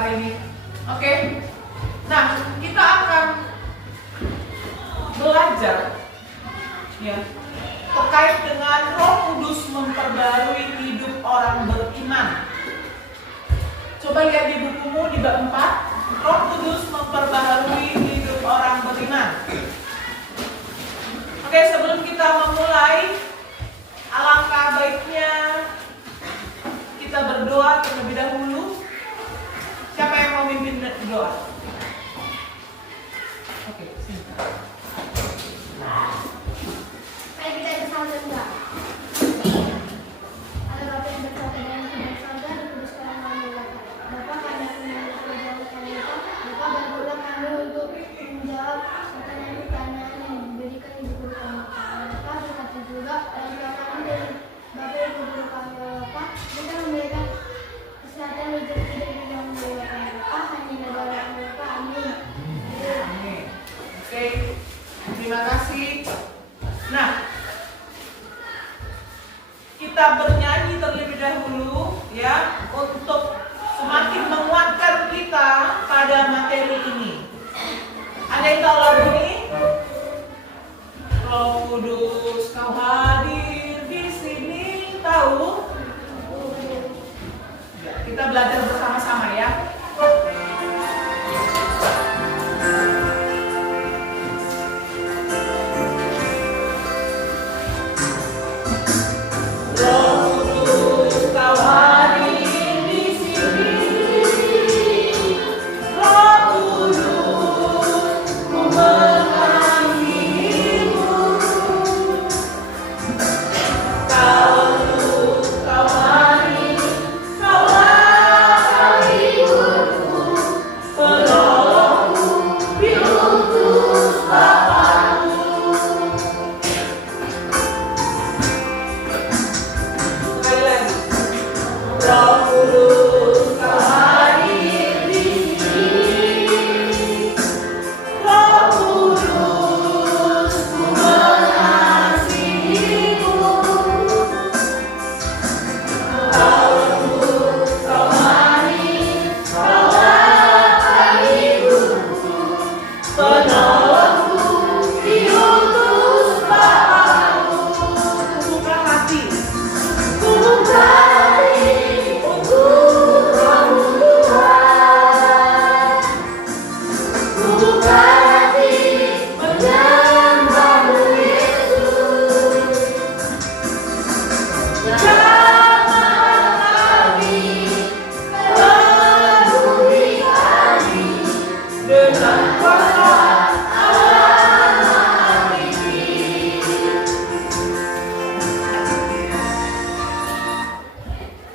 hari ini. Oke. Nah, kita akan belajar ya terkait dengan Roh Kudus memperbarui hidup orang beriman. Coba lihat di bukumu di bab 4, Roh Kudus memperbarui hidup orang beriman. Oke, sebelum kita memulai, alangkah baiknya kita berdoa terlebih dahulu. Siapa yang mau mimpin doa? Oke, sini. Mari kita bersama berdoa. Allah Bapa yang berkata dan yang surga, dikuduskan nama-Mu. Bapa, kami akan mengucapkan kami Bapa, berdoa kami untuk menjawab pertanyaan-pertanyaan yang diberikan di guru kami. Bapa, berkati juga orang tua kami dan Bapa yang guru kami. Bapa, kita memberikan kesehatan hidup di dalam Bapa. Bapa, hanya dalam Bapa. Amin. Amin. Oke, terima kasih. Nah, kita bernyanyi terlebih dahulu ya untuk semakin menguatkan kita pada materi ini. Ada yang tahu lagu ini? Roh Kudus Kau hadir di sini, tahu? Ya, kita belajar bersama-sama ya.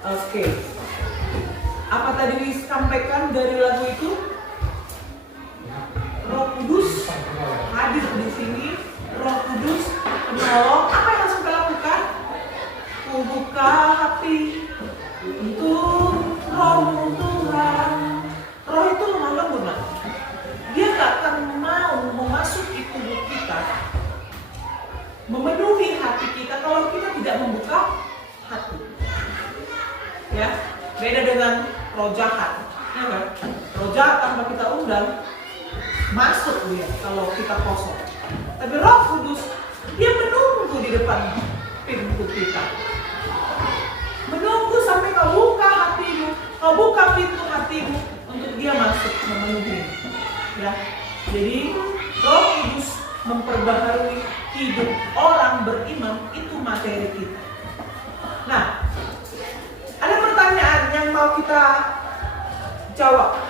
Oke. Apa tadi disampaikan dari lagu itu? Roh Kudus hadir di sini. Roh Kudus penolong. Apa yang harus kita lakukan? Ku buka hati untuk Roh-Mu Tuhan. Roh itu lemah lembut. Dia gak akan mau memasuki tubuh kita, memenuhi hati kita kalau kita tidak membuka hati. Ya, beda dengan roh jahat, ya kan? Roh jahat tanpa kita undang masuk dia kalau kita kosong. Tapi Roh Kudus dia menunggu di depan pintu kita, menunggu sampai kau buka hatimu, kau buka pintu hatimu untuk dia masuk memenuhi. Ya, jadi Roh Kudus memperbaharui hidup orang beriman, itu materi kita. Nah, ada pertanyaan yang mau kita jawab.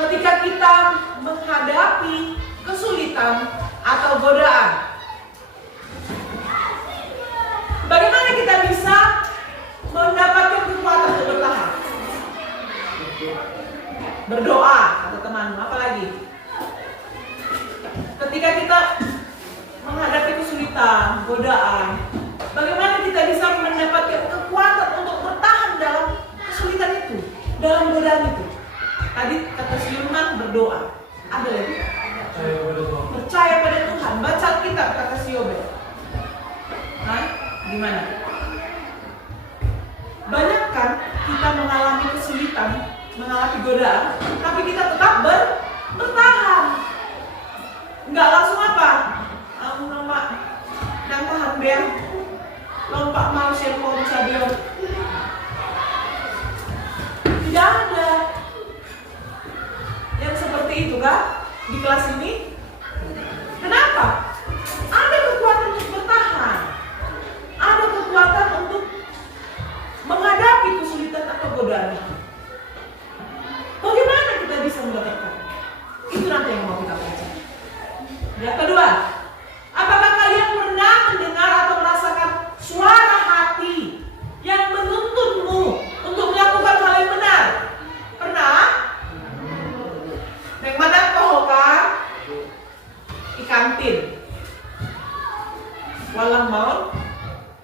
Ketika kita menghadapi kesulitan atau godaan, bagaimana kita bisa mendapatkan kekuatan untuk bertahan? Berdoa, kata temanmu. Apa lagi? Ketika kita menghadapi kesulitan, godaan, bagaimana kita bisa mendapatkan kekuatan untuk bertahan dalam kesulitan itu, dalam godaan itu? Tadi kata Siluman berdoa. Ada lagi? Percaya pada Tuhan. Baca Alkitab, kata Siobel. Nah, gimana? Banyak kan kita mengalami kesulitan, mengalami godaan, tapi kita tetap bertahan. Enggak langsung apa? Nama nang tahan biar lompat mau siap mau stadion. Tidak ada yang seperti itu kan di kelas ini. Kenapa? Ada kekuatan untuk bertahan, ada kekuatan untuk menghadapi kesulitan atau godaan. Bagaimana kita bisa mendapatkan? Itu nanti yang mau kita pelajari. Yang kedua, apakah kalian pernah mendengar atau merasakan suara hati yang menuntunmu untuk melakukan hal yang benar? Pernah? Yang mana kohokan? Ikantin. Walang mau?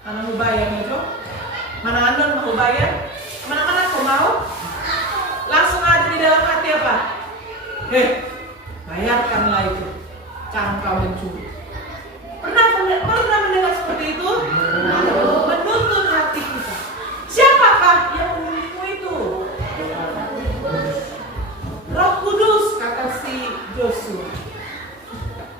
Mana mau bayar itu? Mana anda mau bayar? Mana kau mau? Langsung ada di dalam hati apa? Bayarkanlah itu. Cangkau mencuri. Pernah mendengar seperti itu? Menuntun hati kita. Siapakah yang menuntunmu itu? Roh Kudus, kata si Joshua.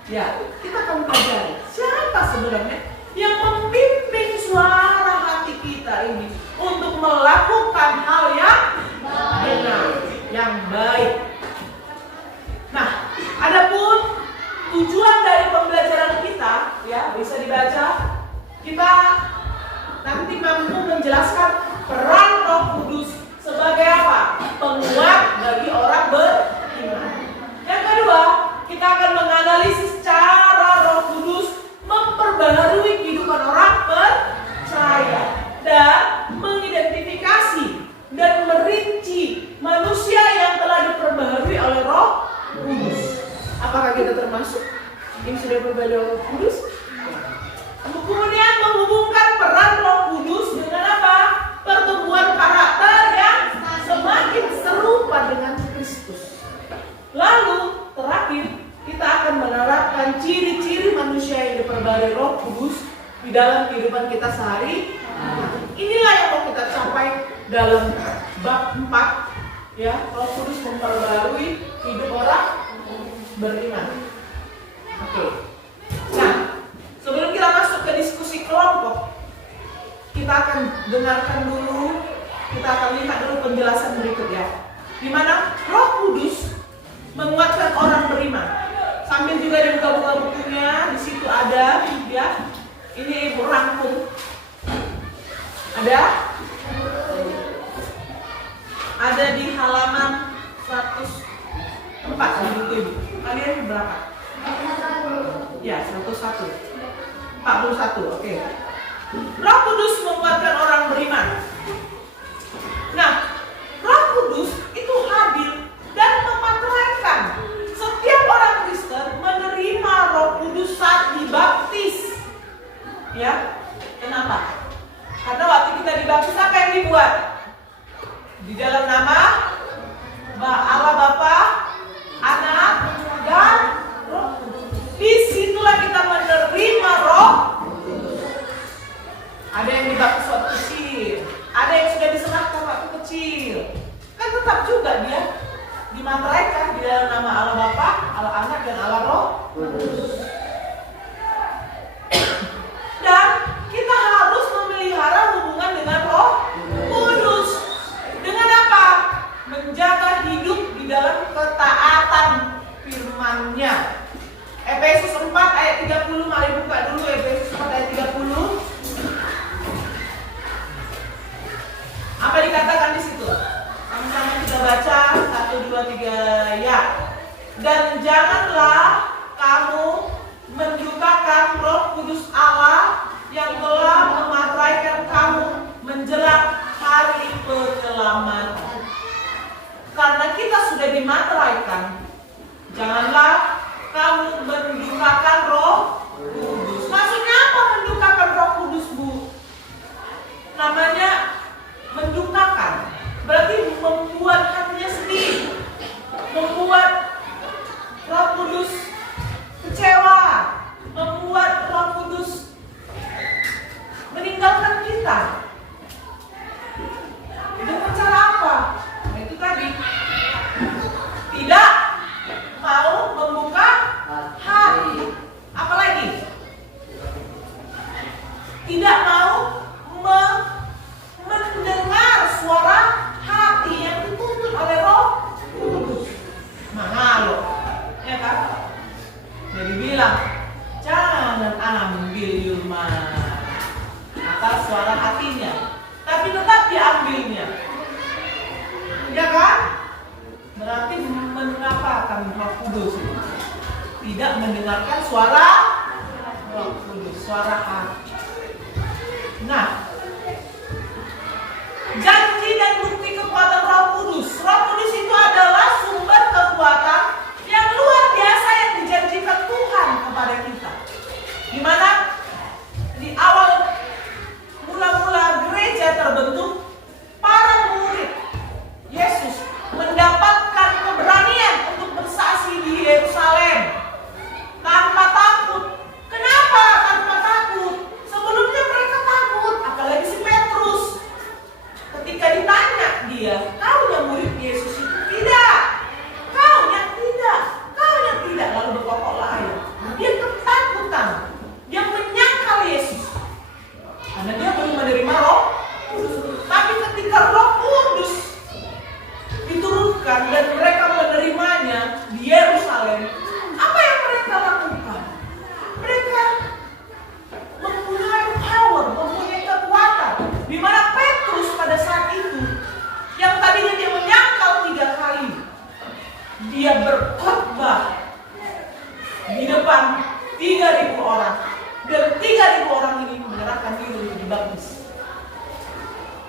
Ya, kita akan pelajari siapa sebenarnya yang membimbing suara hati kita ini untuk melakukan hal yang benar, yang baik. Nah, adapun tujuan dari pembelajaran kita, ya bisa dibaca, kita nanti mampu menjelaskan peran Roh Kudus sebagai apa? Penguat bagi orang beriman. Yang kedua, kita akan menganalisis cara Roh Kudus memperbaharui kehidupan orang percaya dan mengidentifikasi dan merinci manusia yang telah diperbaharui oleh Roh Kudus. Apakah kita termasuk yang sudah berubah Roh Kudus? Kemudian menghubungkan peran Roh Kudus dengan apa? Pertumbuhan karakter yang semakin serupa dengan Kristus. Lalu terakhir kita akan menerapkan ciri-ciri manusia yang diperbarui Roh Kudus di dalam kehidupan kita sehari. Inilah yang mau kita capai dalam bab 4, ya, Roh Kudus memperbarui hidup orang beriman. Oke. Nah, sebelum kita masuk ke diskusi kelompok, kita akan dengarkan dulu, kita akan lihat dulu penjelasan berikut ya. Di mana Roh Kudus menguatkan orang beriman. Sambil juga dibuka-buka bukunya, di situ ada, ya. Ini ibu rangkum. Ada di halaman 104 di buku ibu. Kalian berapa? Ya, 101. 41, oke. Roh Kudus menguatkan orang beriman. Nah, Roh Kudus itu hadir dan memateraikan setiap orang Kristen menerima Roh Kudus saat dibaptis. Ya, kenapa? Karena waktu kita dibaptis apa yang dibuat? Di dalam nama Allah Bapa, Anak, dan Roh Kudus. Disitulah kita menerima Roh. Ada yang dibaptis waktu kecil, ada yang sudah diserahkan waktu kecil. Kan tetap juga dia dimateraikan di dalam nama Allah Bapa, Allah Anak, dan Allah Roh Kudus. Dan kita harus memelihara hubungan dengan Roh Kudus. Dengan apa? Menjaga hidup di dalam ketaatan firman-Nya. Efesus 4 ayat 30, mari buka dulu Efesus 4 ayat 30. Apa dikatakan di situ? Sama-sama kita baca 1, 2, 3 ya. Dan janganlah kamu mendukakan Roh Kudus Allah yang telah memateraikan kamu menjelang hari penyelamatan. Karena kita sudah dimateraikan, janganlah kamu mendukakan Roh Kudus. Maksudnya apa mendukakan Roh Kudus, Bu? Namanya mendukakan, berarti membuat hatinya sedih, membuat Roh Kudus kecewa, membuat Roh Kudus meninggalkan kita. Dengan cara apa? Nah, itu tadi bilang, jangan ambil Yulman atas suara hatinya, tapi tetap diambilnya. Ya kan? Berarti mengapa Roh Kudus tidak mendengarkan suara Roh Kudus, suara hati. Nah, janji dan bukti kekuatan Roh Kudus. Roh Kudus itu adalah sumber kekuatan yang luar biasa yang dijanjikan Tuhan kepada kita. Di mana di awal mula-mula gereja terbentuk, para murid Yesus mendapatkan keberanian untuk bersaksi di Yerusalem tanpa takut. Kenapa tanpa takut? Sebelumnya mereka takut, apalagi si Petrus. Ketika ditanya dia, kau yang murid Yesus itu? Tidak. Kau yang tidak. Kau yang tidak. Lalu berkokoklah ayat. Dia ketakutan. Dia menyangkal Yesus. Karena dia belum menerima Roh Kudus. Tapi ketika Roh Kudus diturunkan dan mereka menerimanya di Yerusalem, apa yang mereka lakukan? Mereka mempunyai power, mempunyai kekuatan. Di mana Petrus pada saat itu, yang tadinya dia menyangkal 3 kali, dia berkhotbah di depan 3.000 orang, dan 3.000 orang ini menyerahkan diri untuk dibaptis.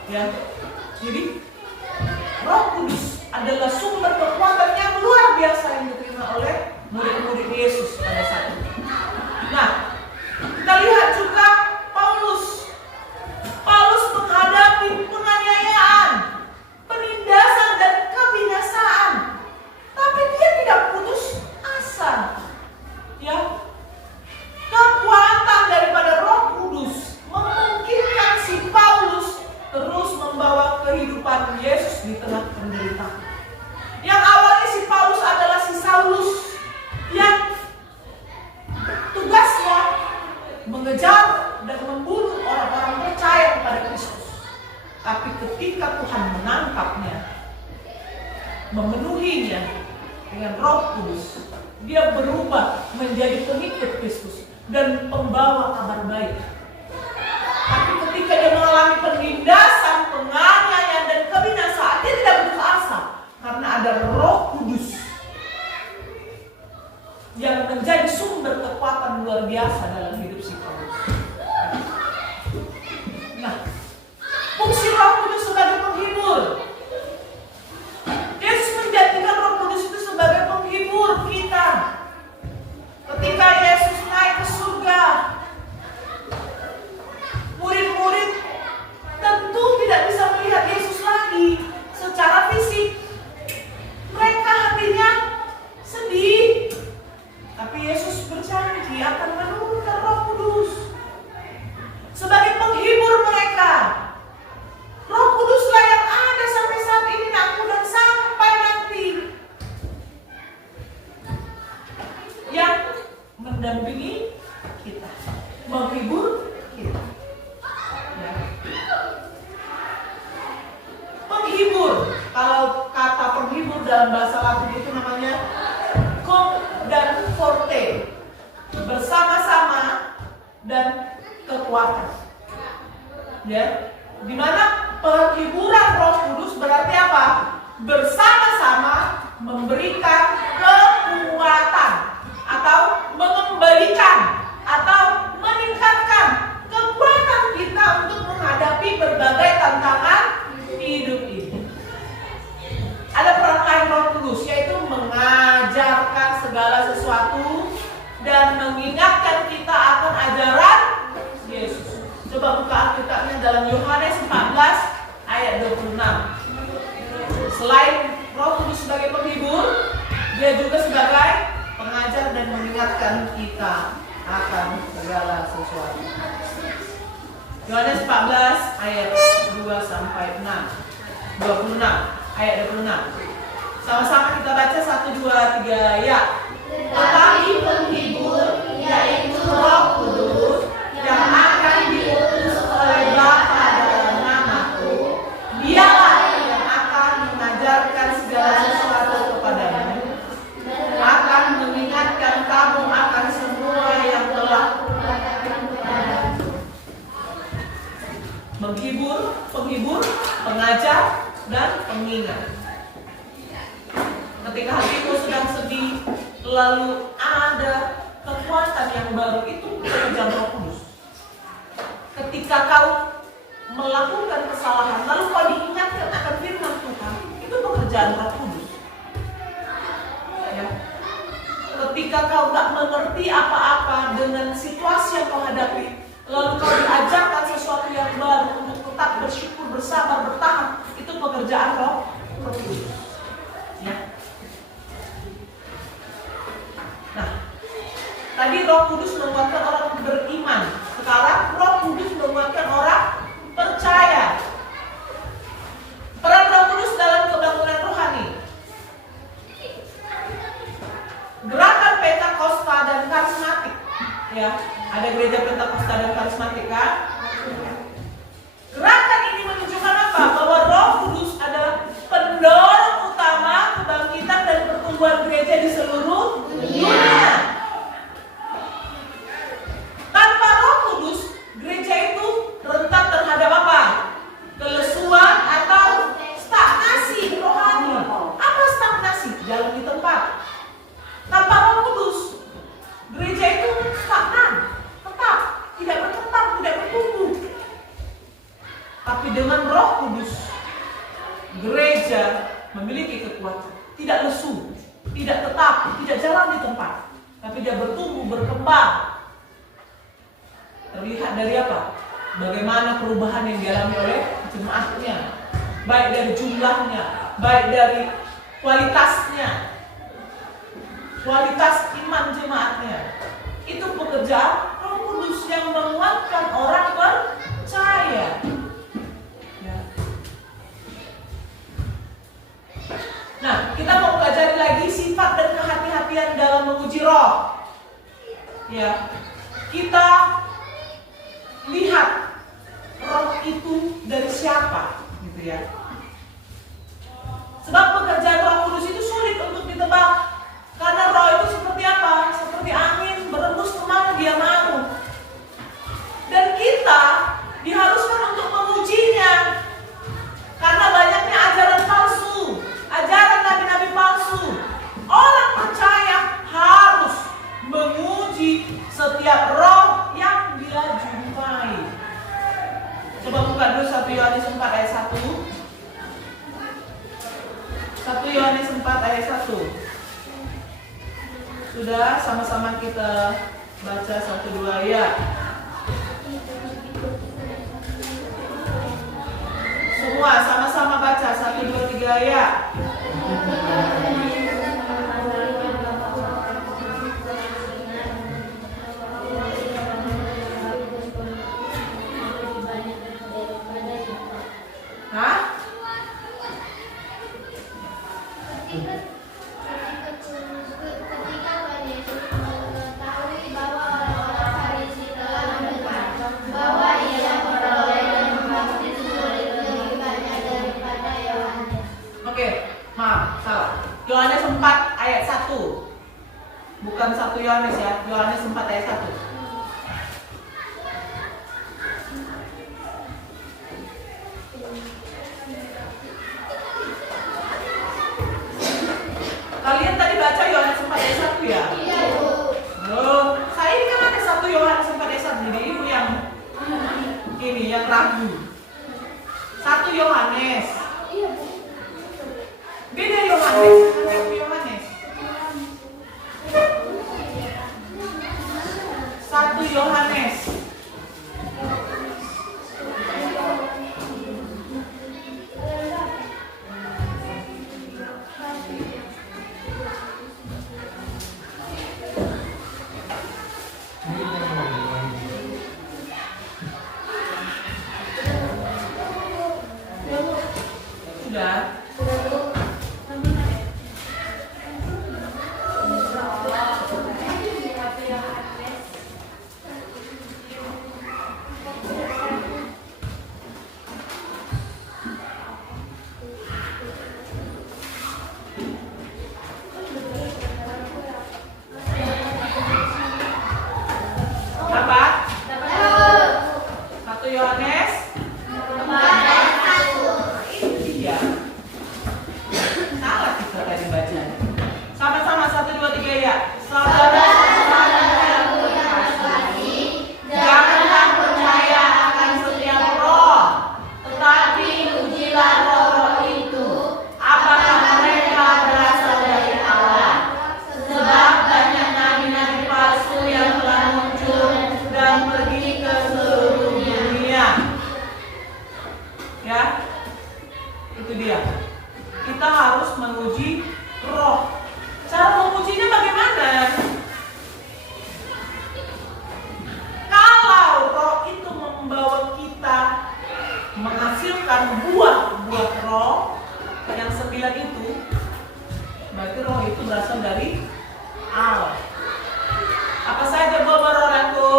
Ya, jadi Roh Kudus adalah sumber kekuatan yang luar biasa yang diterima oleh murid-murid Yesus pada saat itu. Nah, kita lihat juga Paulus menghadapi penganiayaan, penindasan dan kebinasaan, tapi dia tidak putus asa. Ya, kekuatan daripada Roh Kudus memungkinkan si Paulus terus membawa kehidupan Yesus di tengah penderitaan. Yang awalnya si Paulus adalah si Saulus yang tugasnya mengejar dan membunuh orang-orang percaya kepada Kristus. Tapi ketika Tuhan menangkapnya, memenuhinya dengan Roh Kudus, dia berubah menjadi pengikut Kristus dan pembawa kabar baik. Tapi ketika dia mengalami penindasan, penganiayaan dan kebinasaan, dia tidak putus asa karena ada Roh Kudus yang menjadi sumber kekuatan luar biasa dalam hidup si Paulus. Nah, fungsi Roh Kudus sebagai penghibur. Yesus menjadikan Roh Kudus itu sebagai penghibur kita. Ketika Yesus naik ke surga, murid-murid tentu tidak bisa melihat Yesus lagi secara fisik. Mereka hatinya sedih. Tapi Yesus berjanji akan menurunkan Roh Kudus sebagai penghibur mereka. Roh Kuduslah yang ada sampai saat ini dan sampai nanti, yang mendampingi kita, menghibur kita. Ya. Penghibur, kalau kata penghibur dalam bahasa Latin itu namanya com dan forte, bersama-sama dan kekuatan. Ya, dimana penghiburan Roh Kudus berarti apa? Bersama-sama memberikan kekuatan atau mengembalikan atau meningkatkan kekuatan kita untuk menghadapi berbagai tantangan hidup ini. Ada peran lain Roh Kudus, yaitu mengajarkan segala sesuatu dan mengingatkan kita akan ajaran Yesus. Coba buka Alkitabnya dalam Yohanes 14 ayat 26. Selain Roh Kudus sebagai penghibur, dia juga sebagai pengajar dan mengingatkan kita akan segala sesuatu. Yohanes 14 ayat 2 sampai 6. 26 ayat 26. Sama-sama kita baca 1 2 3 ya. Tetapi penghibur, yaitu Roh Kudus, yang akan diutus oleh Bapa dalam namaku, dialah yang akan mengajarkan segala sesuatu kepadamu, akan mengingatkan kamu akan semua dan pengingat. Ketika hatimu sedang sedih, lalu ada kekuatan yang baru, itu pekerjaan Roh Kudus. Ketika kau melakukan kesalahan, lalu kau diingatkan akan firman Tuhan, itu pekerjaan Roh Kudus. Ya. Ketika kau tak mengerti apa-apa dengan situasi yang kau hadapi, lalu kau diajarkan sesuatu yang baru untuk tetap bersyukur, bersabar, bertahan, itu pekerjaan Roh Kudus. Ya. Nah, tadi Roh Kudus menguatkan orang beriman. Sekarang Roh Kudus menguatkan orang percaya. Peran Roh Kudus dalam kebangunan rohani. Gerakan Pentakosta dan karismatik. Ya, ada gereja Pentakosta dan karismatik kan? Gerakan ini menunjukkan apa? Bahwa Roh Kudus adalah pendorong utama kebangkitan dan pertumbuhan gereja di seluruh dunia. Tanpa Roh Kudus, gereja itu rentan terhadap apa? Kelesuan atau stagnasi rohani. Apa stagnasi? Jalan di tempat. Tanpa Roh Kudus, gereja itu stagnan, tetap, tidak berkembang, tidak bertumbuh. Tapi dengan Roh Kudus, gereja memiliki kekuatan, tidak lesu, tidak tetap, tidak jalan di tempat, tapi dia bertumbuh, berkembang. Terlihat dari apa? Bagaimana perubahan yang dialami oleh jemaatnya, baik dari jumlahnya, baik dari kualitasnya, kualitas iman jemaatnya. Itu pekerjaan Roh Kudus yang menguatkan orang percaya. Ya. Nah, kita mau pelajari lagi sifat dan kehati-hatian dalam menguji roh. Ya, kita lihat roh itu dari siapa, gitu ya. Sebab pekerjaan Roh Kudus itu sulit untuk ditebak, karena roh itu seperti apa? Seperti angin berembus kemana dia mau. Dan kita diharuskan untuk mengujinya, karena banyaknya ajaran palsu, ajaran nabi-nabi palsu. Orang percaya harus menguji setiap roh yang dia jumpai. Coba buka dulu 1 Yohanes 4 ayat 1. 1 Yohanes 4 ayat 1. Sudah, sama-sama kita baca 1-2 ya. Semua sama-sama baca 1-2-3 ya. Hah? Ketika Tuhan Yesus mengetahui bahwa orang-orang Farisi telah mendengar bahwa ia memperoleh dan membaptis murid lebih banyak daripada Yohanes. Oke, maaf, salah. Yohanes 4 ayat 1. Bukan 1 Yohanes ya, Yohanes 4 ayat 1. Kalian tadi baca Yohanes 4 ayat 1 ya? Iya, Bu. Oh, saya ini kan ada 1 Yohanes 4 ayat 1. Jadi ibu yang ini, yang ragu. 1 Yohanes. Iya, Bu. Beda Yohanes, 1 Yohanes. 1 Yohanes. Sudah. Apa? 1 Yohanes. Itu dia. Itu dia. Kita harus menguji roh. Cara mengujinya bagaimana? Kalau roh itu membawa kita menghasilkan buah-buah roh yang 9 itu, berarti roh itu berasal dari Allah. Apa saja buah-buah roh itu?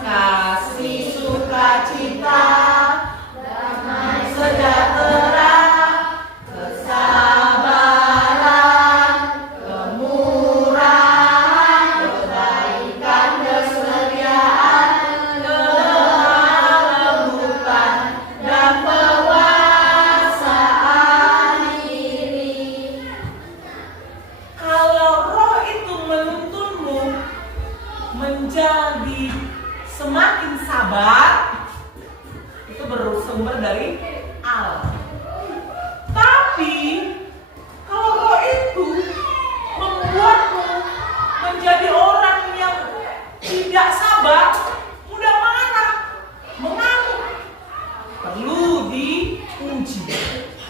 Kasih, sukacita, damai sejahtera, kesabaran, kemurahan, kebaikan, kesetiaan, kelemah lembutan, dan penguasaan diri. Kalau roh itu menuntunmu menjadi semakin sabar, itu bersumber dari Allah. Tapi kalau roh itu membuatmu menjadi orang yang tidak sabar, mudah marah, mengamuk, perlu diuji.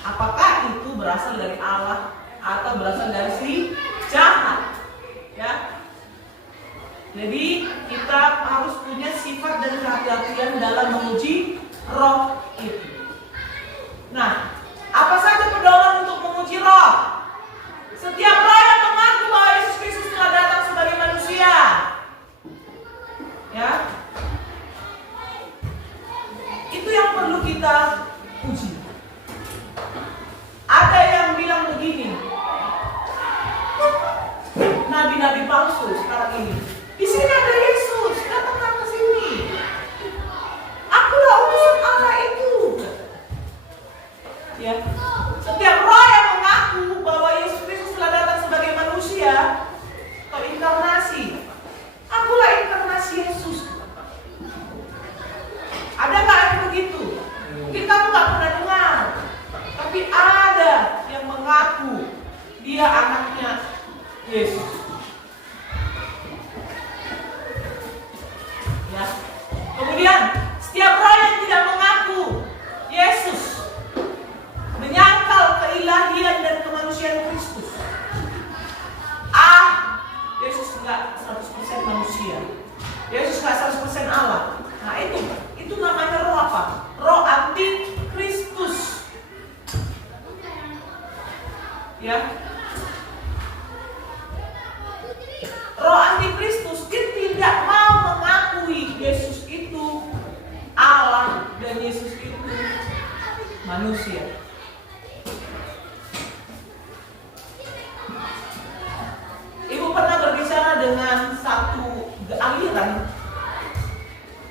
Apakah itu berasal dari Allah atau berasal dari si jahat? Ya. Jadi kita harus punya sifat dan kehati-hatian dalam menguji roh itu. Nah, apa saja pedoman untuk menguji roh? Setiap roh yang mengaku bahwa Yesus Kristus telah datang sebagai manusia, ya, itu yang perlu kita uji. Ada yang bilang begini, nabi-nabi palsu sekarang ini. Di sini ada Yesus, datanglah ke sini. Akulah utusan Allah itu. Ya, setiap roh yang mengaku bahwa Yesus Kristus telah datang sebagai manusia atau inkarnasi, akulah inkarnasi Yesus. Ada nggak yang begitu? Mungkin kamu nggak pernah dengar, tapi ada yang mengaku dia anaknya Yesus. Ya. Kemudian setiap roh yang tidak mengaku Yesus, menyangkal keilahian dan kemanusiaan Kristus. Yesus enggak 100% manusia. Yesus enggak 100% Allah. Nah, itu namanya roh apa? Roh anti Kristus. Ya. Roh antikristus dia tidak mau mengakui Yesus itu Allah dan Yesus itu manusia. Ibu pernah berbicara dengan satu aliran,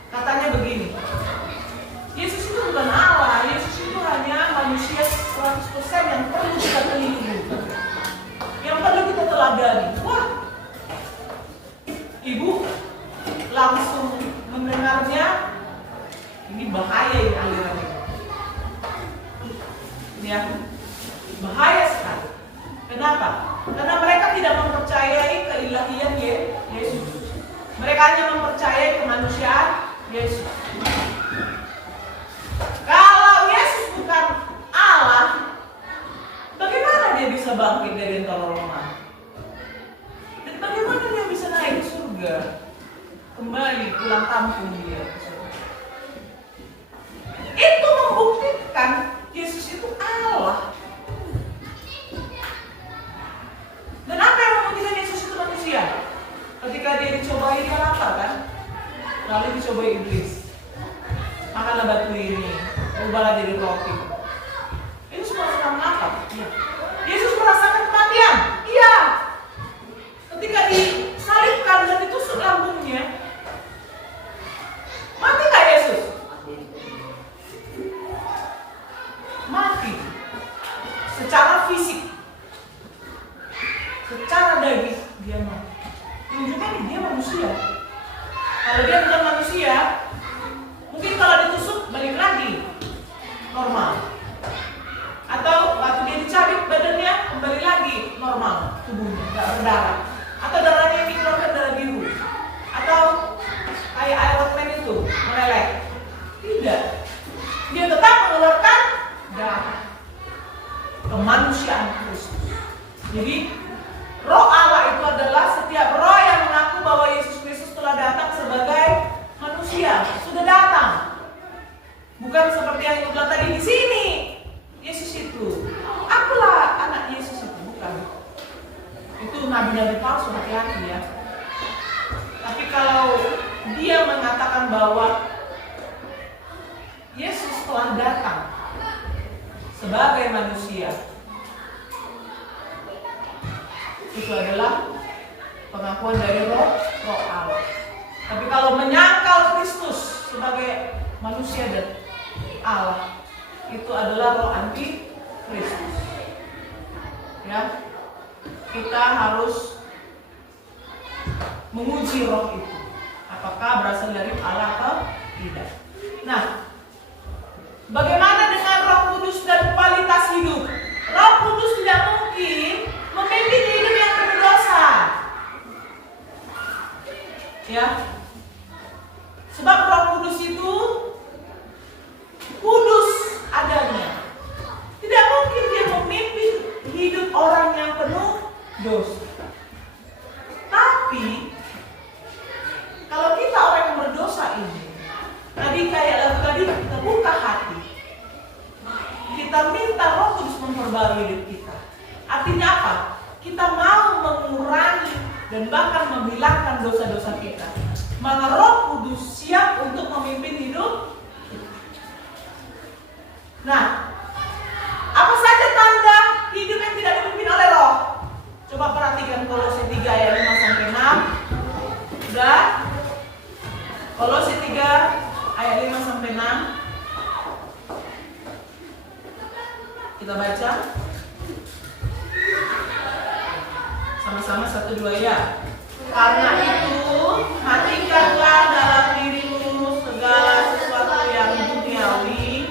katanya begini, Yesus itu bukan Allah, Yesus itu hanya manusia 100% yang perlu kita teliti, yang perlu kita teladani. Wah, ibu langsung mendengarnya, ini bahaya ini aliran ini. Ya, bahaya sekali. Kenapa? Karena mereka tidak mempercayai keilahian Yesus. Mereka hanya mempercayai kemanusiaan Yesus. Kalau Yesus bukan Allah, bagaimana dia bisa bangkit dari antara orang mati? Dan bagaimana dia bisa naik ke surga? Kembali pulang kampung dia ke surga. Itu membuktikan Yesus itu Allah. Dan apa yang membuktikan Yesus itu manusia? Ketika dia dicobai, dia lapar kan? Lalu dicobai iblis. Makanlah batu ini, ubahlah jadi roti. Yesus merasakan lapar. Iya. Yesus merasakan kematian. Iya. Ketika disalibkan dan ditusuk lambungnya, mati nggak Yesus? Mati. Secara fisik. Secara daging dia mati. Menunjukkan dia manusia. Kalau dia bukan manusia, mungkin kalau ditusuk balik lagi normal. Atau waktu dia dicabik badannya kembali lagi normal tubuhnya, nggak berdarah. Atau darahnya yang dikeluarkan darah biru. Atau kayak aeroplane itu meleleh. Tidak. Dia tetap mengeluarkan Jadi roh Allah itu adalah setiap roh yang mengaku bahwa Yesus Kristus telah datang sebagai manusia, sudah datang. Bukan seperti yang itu bilang tadi di sini. Yesus itu, akulah anak Yesus itu, bukan. Itu nabi-nabi palsu, hati-hati ya. Tapi kalau dia mengatakan bahwa Yesus telah datang sebagai manusia, itu adalah pengakuan dari roh Allah. Tapi kalau menyangkal Kristus sebagai manusia dan Allah, itu adalah roh anti Kristus. Ya, kita harus menguji roh itu, apakah berasal dari Allah atau tidak. Nah, bagaimana dengan Roh Kudus dan kualitas hidup? Roh Kudus tidak mungkin memimpin hidup yang berdosa. Ya. Sebab Roh Kudus itu kudus adanya. Tidak mungkin dia memimpin hidup orang yang penuh dosa. Tapi kalau kita orang yang berdosa ini, tadi kayak lagu tadi, kita buka hati, kita minta Roh Kudus memperbarui hidup kita. Artinya apa? Kita mau mengurangi dan bahkan menghilangkan dosa-dosa kita. Maka Roh Kudus siap untuk memimpin hidup. Nah, apa saja tanda hidup yang tidak dipimpin oleh Roh? Coba perhatikan Kolose 3 ayat 5 sampai 6. Sudah? Kolose 3 ayat 5 sampai 6. Kita baca. Sama-sama 1 2 ya. Karena itu, matikanlah dalam dirimu segala sesuatu yang duniawi,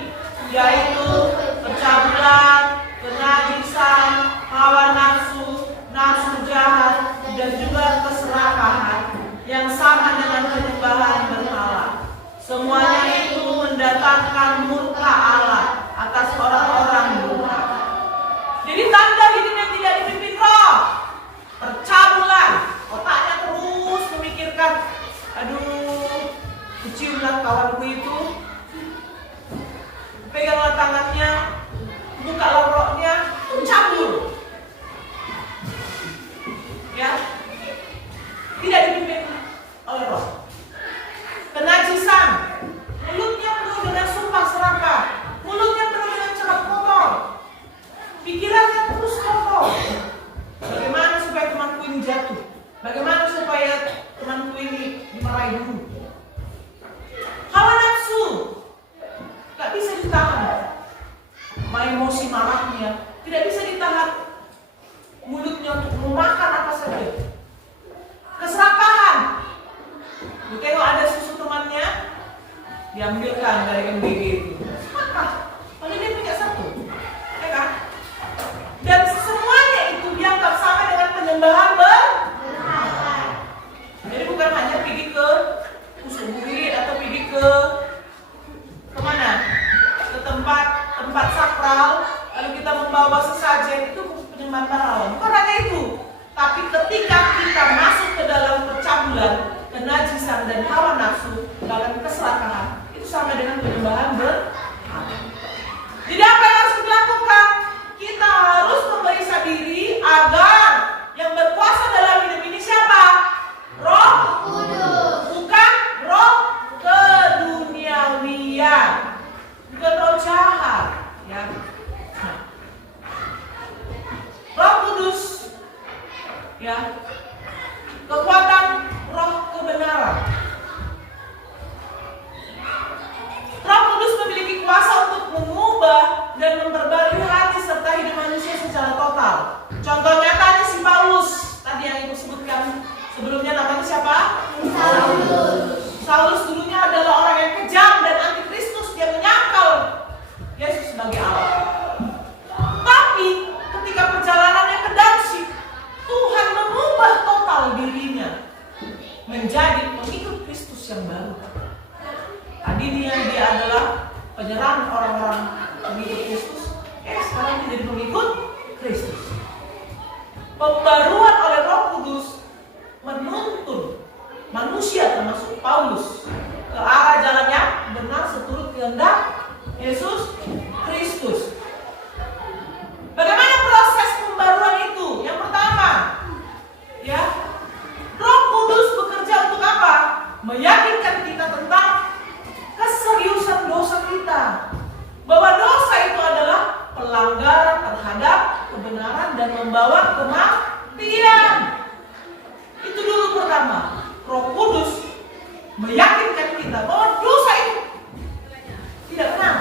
yaitu percabulan, kenajisan, hawa nafsu, nafsu jahat, dan juga keserakahan yang sama dengan penyembahan berhala. Semuanya itu mendatangkan murka Allah atas orang-orang durhaka. Jadi tanda hidup yang tidak dipimpin Roh, percabulan, otaknya terus memikirkan, aduh, keciumlah kawanku itu, peganglah tangannya, bukalah rohnya, cabul. Ya, tidak dipimpin oleh Roh. Kenajisan, mulutnya penuh dengan sumpah serakah, mulutnya penuh dengan cakap kotor, pikirannya terus kotor. Bagaimana supaya temanku ini jatuh? Bagaimana supaya temanku ini dimarahi dulu? Hawa nafsu, gak bisa ditahan. Emosi marahnya tidak bisa ditahan. Mulutnya untuk memakan apa saja. Keserakahan, tengok ada susu temannya, diambilkan dari MBG itu. Maka, kalau dia punya satu, ya kan? Dan semuanya itu dianggap sama dengan penyembahan berhala. Jadi bukan hanya pergi ke pusuk bukit atau pergi ke mana? Ke tempat sakral, lalu kita membawa sesajen, itu penyembahan berhala. Bukan hanya itu, tapi ketika kita masuk ke dalam percabulan, kenajisan dan hawa nafsu, dalam keserakahan, itu sama dengan penyembahan berhala. Jadi apa yang harus kita lakukan? Kita harus memeriksa diri agar yang berkuasa dalam hidup ini siapa? Roh Kudus. Bukan roh keduniawian, bukan roh jahat, ya. Roh Kudus, ya, kekuatan roh kebenaran. Roh Kudus memiliki kuasa untuk mengubah dan memperbarui hati serta hidup manusia secara total. Contoh nyatanya si Paulus, tadi yang ibu sebutkan sebelumnya, namanya siapa? Saulus dulunya adalah orang yang kejam dan antikristus. Dia menyangkal Yesus sebagai Allah. Tapi ketika perjalanannya ke Damsyik, Tuhan mengubah total dirinya menjadi pengikut Kristus yang baru. Tadinya dia adalah penyerang orang-orang pengikut Kristus, sekarang dia jadi pengikut Kristus. Pembaruan oleh Roh Kudus menuntun manusia termasuk Paulus ke arah jalan yang benar seturut kehendak Yesus Kristus. Bagaimana proses pembaruan itu? Yang pertama, ya, Roh Kudus bekerja untuk apa? Meyakinkan kita tentang keseriusan dosa kita. Bahwa dosa itu adalah pelanggaran terhadap kebenaran dan membawa kematian. Itu dulu pertama. Roh Kudus meyakinkan kita bahwa dosa itu tidak benar,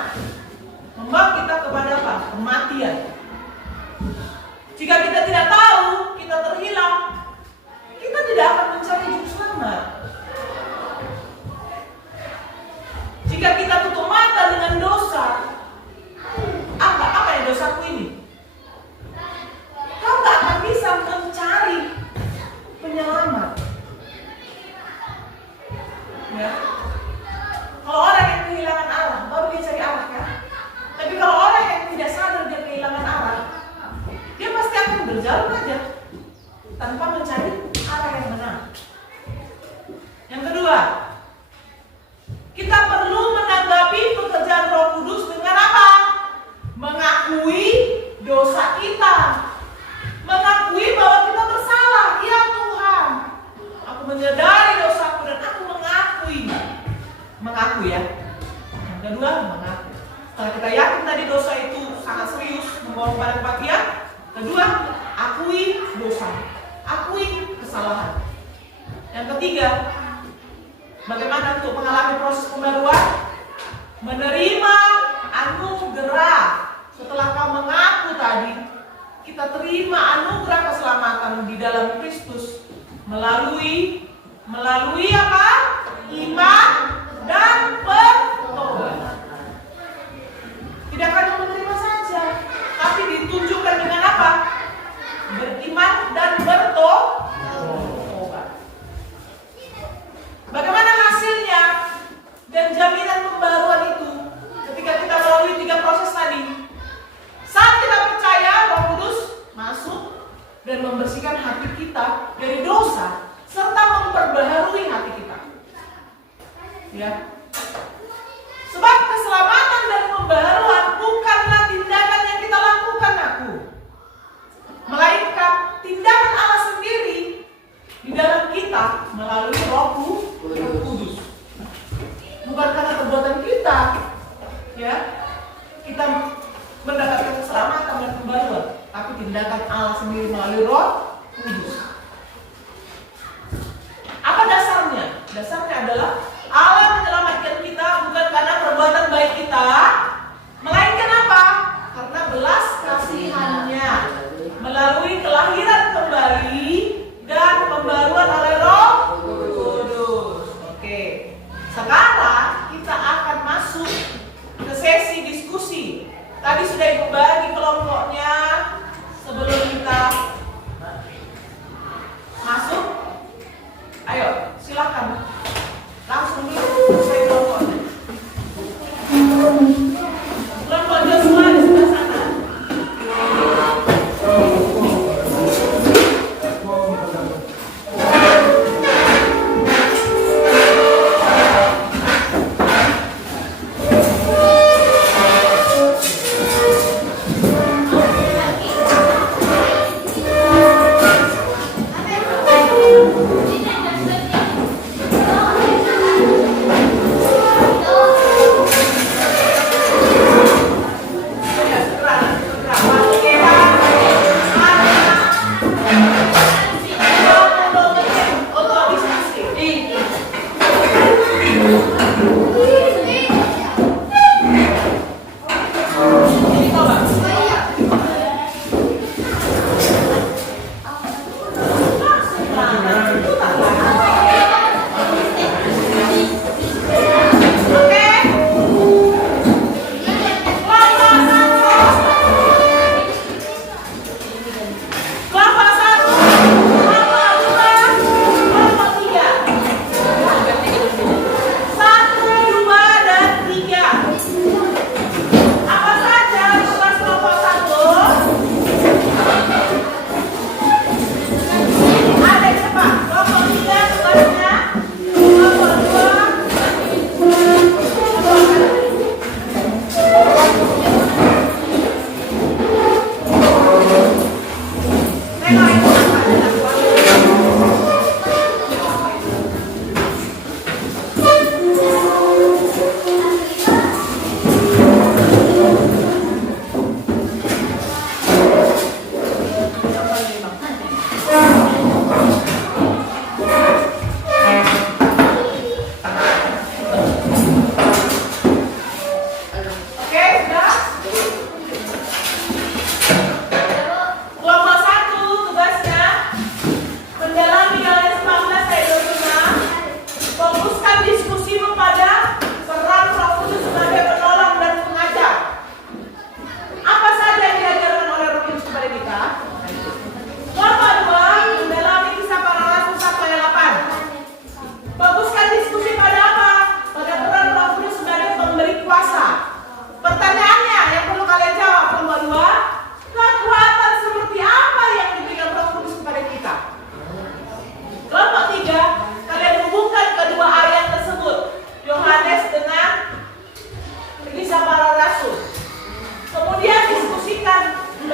membawa kita kepada apa? Kematian. Jika kita tidak tahu, kita terhilang, kita tidak akan mencari juru selamat. Jika kita tutup mata dengan dosa, apa yang dosaku ini? Kau gak akan bisa mencari penyelamat. Ya. Kalau orang yang kehilangan arah, baru dia cari arah kan? Tapi kalau orang yang tidak sadar dia kehilangan arah, dia pasti akan berjalan aja tanpa mencari arah yang benar. Yang kedua, kita perlu menanggapi pekerjaan Roh Kudus dengan apa? Mengakui dosa kita. Mengakui bahwa kita bersalah. Ya Tuhan, aku menyadari dosaku dan aku mengakui. Mengaku ya. Yang kedua, mengaku. Setelah kita yakin tadi dosa itu sangat serius, membawa kepada kematian. Kedua, akui dosa. Akui kesalahan. Yang ketiga, bagaimana untuk mengalami proses pembaruan? Menerima anugerah. Setelah kau mengaku tadi, kita terima anugerah keselamatan di dalam Kristus melalui apa? Iman dan pertobatan. Tidak hanya menerima saja, tapi ditunjukkan dengan apa? Beriman dan bertobat. Bagaimana hasilnya dan jaminan pembaruan itu ketika kita melalui 3 proses tadi? Saat kita percaya, Roh Kudus masuk dan membersihkan hati kita dari dosa serta memperbaharui hati kita. Ya. Sebab keselamatan dan pembaharuan bukanlah tindakan yang kita lakukan melainkan tindakan Allah sendiri di dalam kita melalui Roh Kudus. Bukan karena perbuatan kita, ya, kita mendapatkan keselamatan dan pembaruan, tapi tindakan Allah sendiri melalui Roh Kudus. Apa dasarnya? Dasarnya adalah Allah menyelamatkan kita bukan karena perbuatan baik kita, melainkan apa? Karena belas kasihan-Nya melalui kelahiran kembali dan pembaruan oleh Roh Kudus. Oke. Sekarang kita akan masuk ke sesi diskusi. Tadi sudah Ibu bagi kelompoknya sebelum kita masuk. Ayo, silakan. Langsung dulu saya kelompoknya.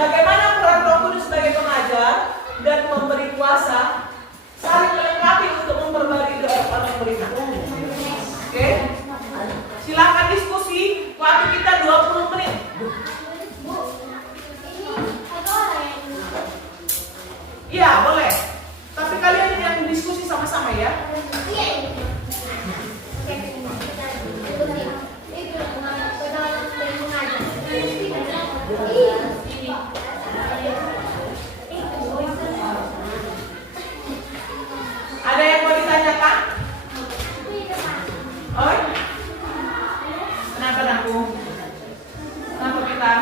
bagaimana peran Roh Kudus sebagai pengajar dan memberi kuasa saling melengkapi untuk memperbarui doa orang beriman. Oke? Silakan diskusi. Waktu kita 20 menit. Bu, ini ada orang yang Iya, boleh. Tapi kalian yang diskusi sama-sama ya. iya ini. Itu pedagang dari mengajar. Ada yang mau ditanyakan? Oi? Kenapa aku? Kenapa kita?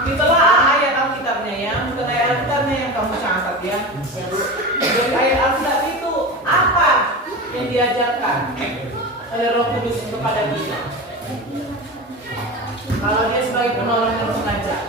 Ditelaah ayat Alkitabnya ya, bukan ayat Alkitabnya yang kamu catat ya. Dari ayat Alkitab itu apa yang diajarkan oleh Roh Kudus kepada kita? Kalau dia sebagai penolong dan pengajar.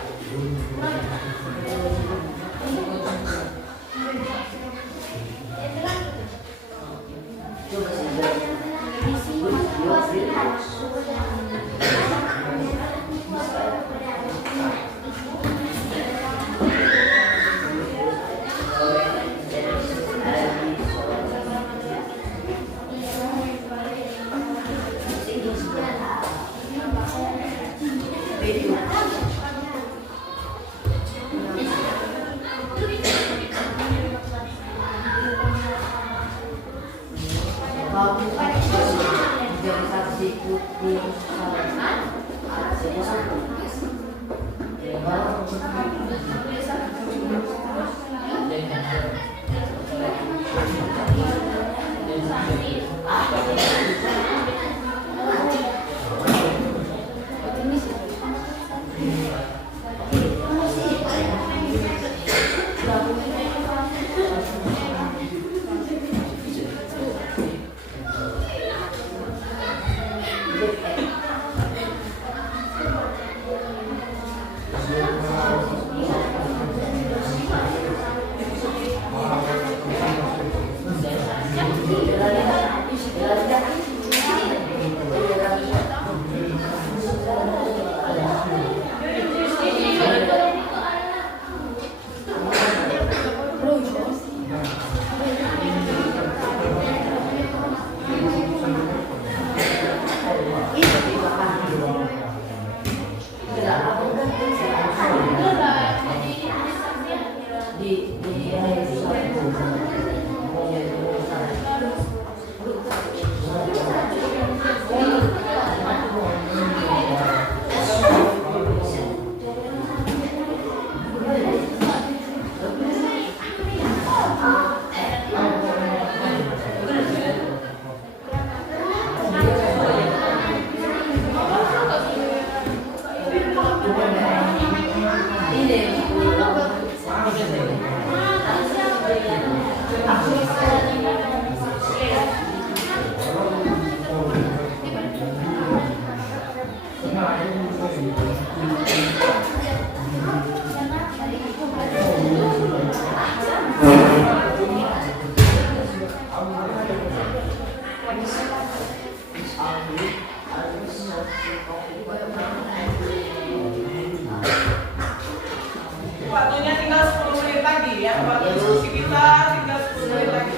Waktunya tinggal 10 menit lagi ya. Waktu diskusi kita tinggal 10 menit lagi.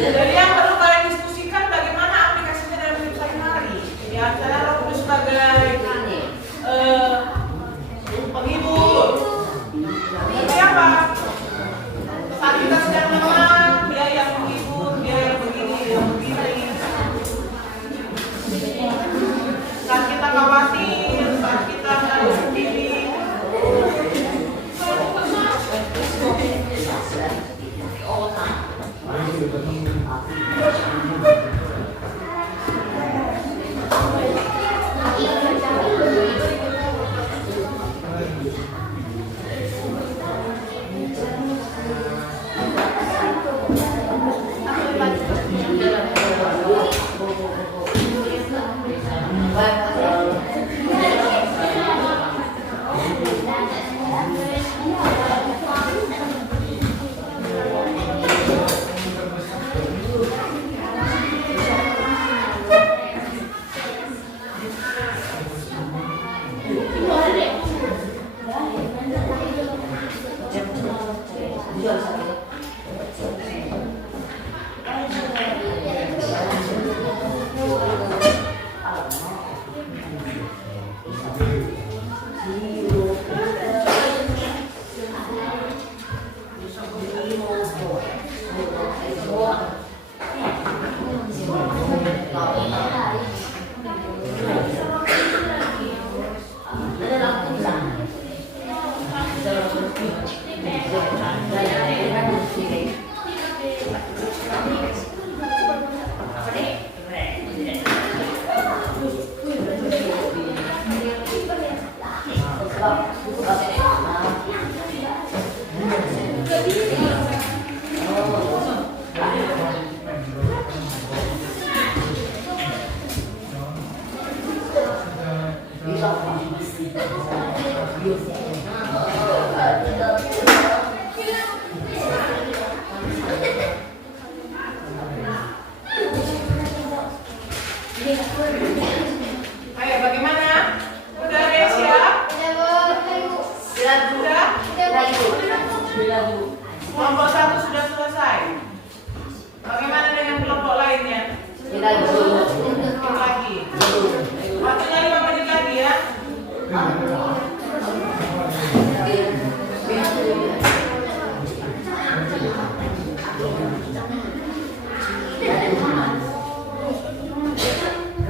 Jadi yang perlu kalian diskusikan bagaimana aplikasinya dalam hidup sehari-hari. Ya, misalnya Roh Kudus sebagai penghibur. Tapi apa? Saat kita sedang lemah, dia yang menghibur, dia yang begini, yang begini. Saat kita khawatir, saat kita harus sendiri. Ayo, bagaimana? Udah siap? Sudah? Kelompok 1 sudah selesai. Bagaimana dengan kelompok lainnya? Lagi. Waktunya 5 menit lagi ya.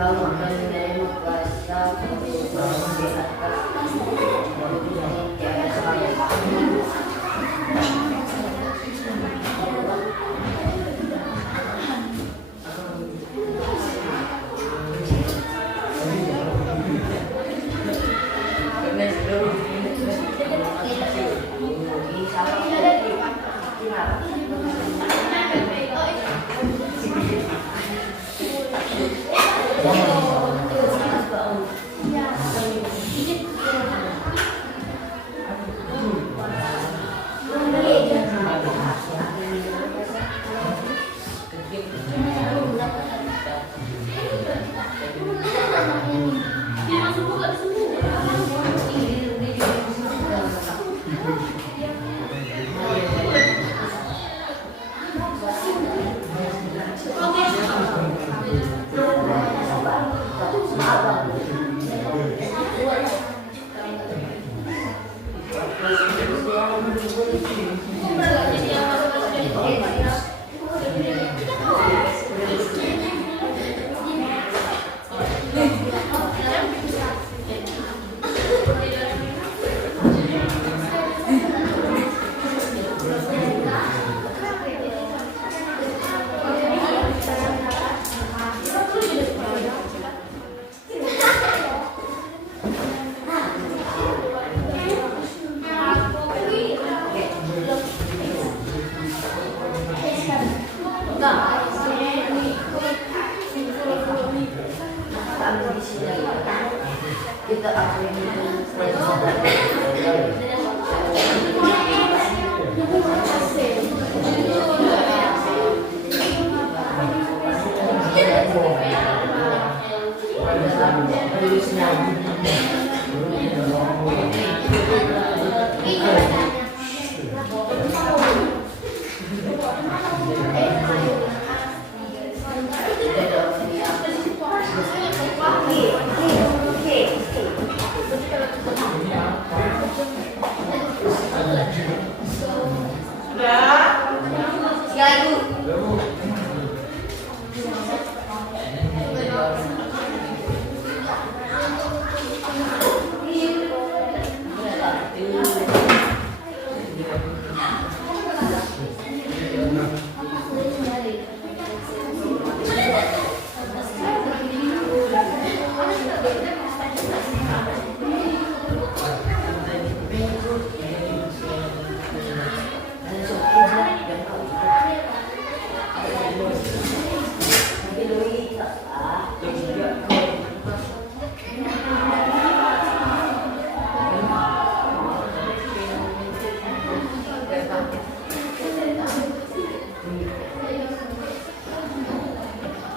Kalau menerima kuasa perubahan di atas jangan sampai Kita akan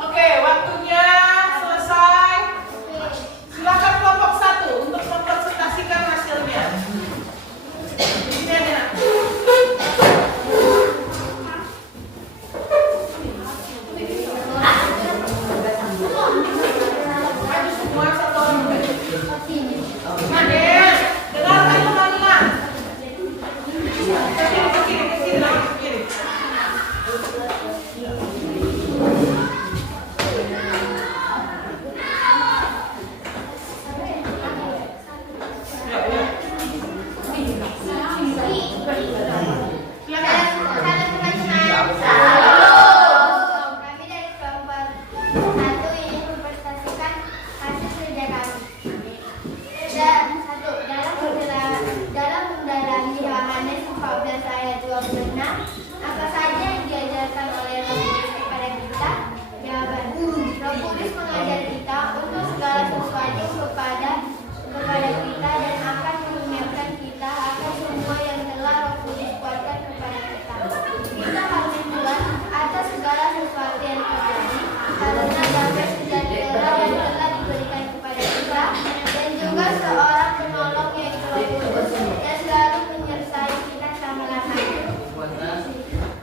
Oke, waktunya selesai. Silakan kelompok 1 untuk mempresentasikan hasilnya. Ini aja. Maju semua satu orang. Maden, dengarkan teman-teman. Ke kiri, ke kiri. Kami dari kelompok 1 ingin mempresentasikan hasil kerja kami. Dalam mendalami Yohanes 14 ayat 26, apa saja yang diajarkan oleh Roh Kudus kepada kita? Jawaban: Roh Kudus mengajar kita untuk segala sesuatu kepada kita dan akan mengingatkan kita akan semua yang telah Roh Kudus kuatkan kepada kita. Kita harus puas atas segala sesuatu yang terjadi karena damai sejahtera yang telah diberikan kepada kita dan juga seorang penolong yaitu Roh Kudus yang selalu menyertai kita selama-lamanya.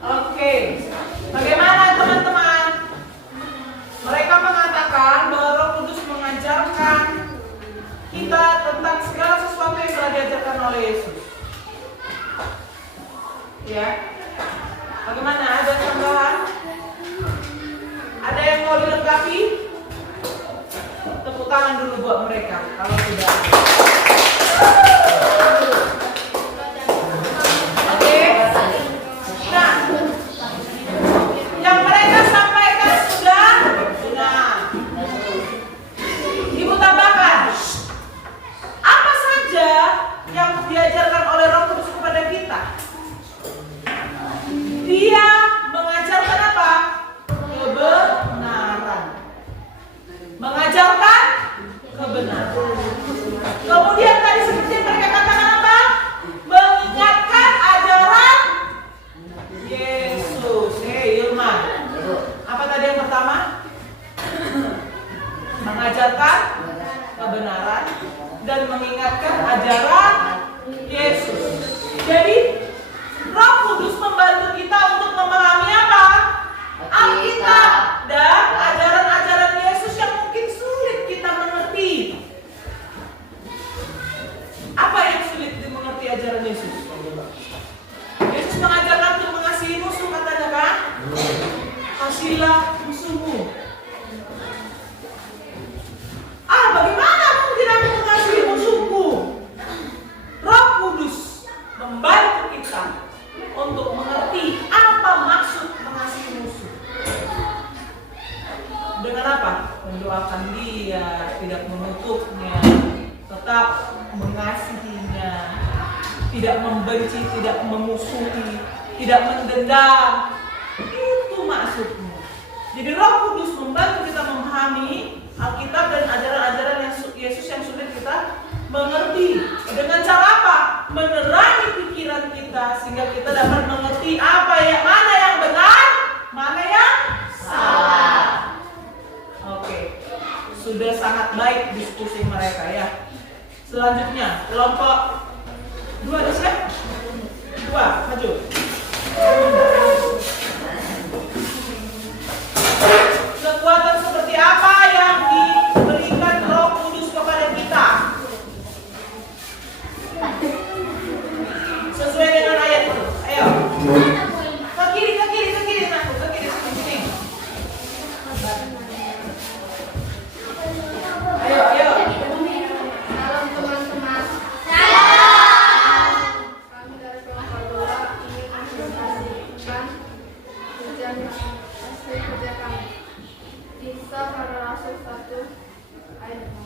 Oke, bagaimana teman-teman? Mereka mengatakan bahwa Roh Kudus mengajarkan kita tentang segala sesuatu yang telah diajarkan oleh Yesus. Ya, bagaimana? Ada tambahan? Ada yang mau dilengkapi? Tepuk tangan dulu buat mereka kalau tidak. Oke. Nah, yang mereka sampaikan sudah benar. Ibu tambahkan, apa saja yang diajarkan oleh Roh Kudus kepada kita? Dia mengajarkan apa? Kebenaran. Mengajarkan kebenaran. Kemudian tadi seperti yang mereka katakan apa? Mengingatkan ajaran Yesus. Ilman. Apa tadi yang pertama? Mengajarkan kebenaran dan mengingatkan ajaran Yesus. Jadi Roh Kudus membantu kita untuk memahami apa? Alkitab dan ajaran-ajaran Yesus yang mungkin sulit kita mengerti. Apa yang sulit dimengerti ajaran Yesus? Yesus mengajarkan untuk mengasihi musuh, katanya kan? Kasihilah musuhmu. Bagaimana mungkin aku mengasihi musuhku? Roh Kudus membantu kita untuk tidak membenci, tidak memusuhi, tidak mendendam. Itu maksudnya. Jadi Roh Kudus membantu kita memahami Alkitab dan ajaran-ajaran Yesus yang sulit kita mengerti. Dengan cara apa? Menerangi pikiran kita sehingga kita dapat mengerti apa yang mana yang benar, mana yang salah. Oke. Sudah sangat baik diskusi mereka ya. Selanjutnya kelompok 2 ada siapa? 2, maju. Kekuatan seperti apa yang diberikan Roh Kudus kepada kita? Sesuai dengan ayat itu. Ayo. Ke kiri aku, ke kiri sini. Ayo. Salam teman-teman. Kami dari kelompok 2 ingin mempresentasikan hasil kerja kami. Kisah para Rasul 1 ayat 8.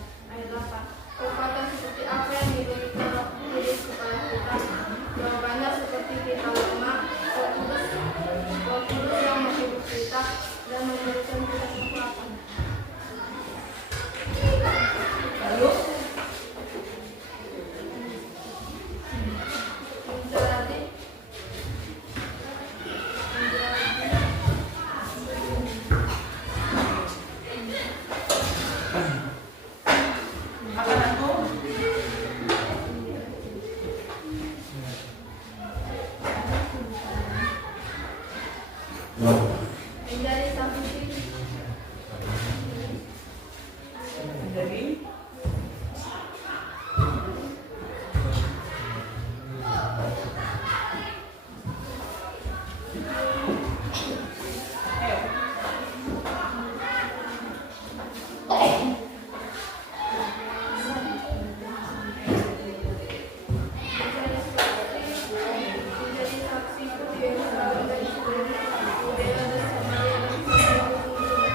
Kekuatan seperti apa yang diberikan Roh Kudus kepada kita? Jawabannya seperti kita lemah, Roh Kudus yang menghibur kita dan memberikan kita kekuatan. Lalu Menjadi akan aku menjadi saksi menjadi menjadi saksiku di Yerusalem dan seluruh Yudea dan Samaria dan seluruh dunia.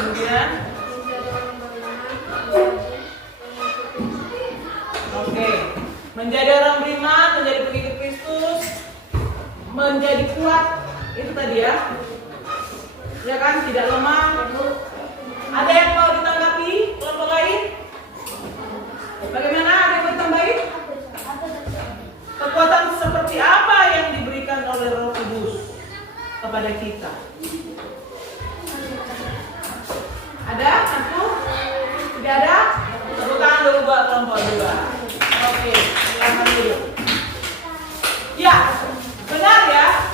kemudian Menjadi orang beriman, menjadi mengikuti oke. Menjadi orang beriman, menjadi pengikut Kristus, menjadi kuat. Itu tadi ya. Ya kan, tidak lemah. Ada yang mau ditanggapi? Kelompok lain? Bagaimana? Ada yang mau ditambahin? Kekuatan seperti apa yang diberikan oleh Roh Kudus kepada kita? Ada? Satu? Tidak ada? Tepuk tangan dulu buat kelompok 2. Oke, silakan dulu. Ya, benar ya.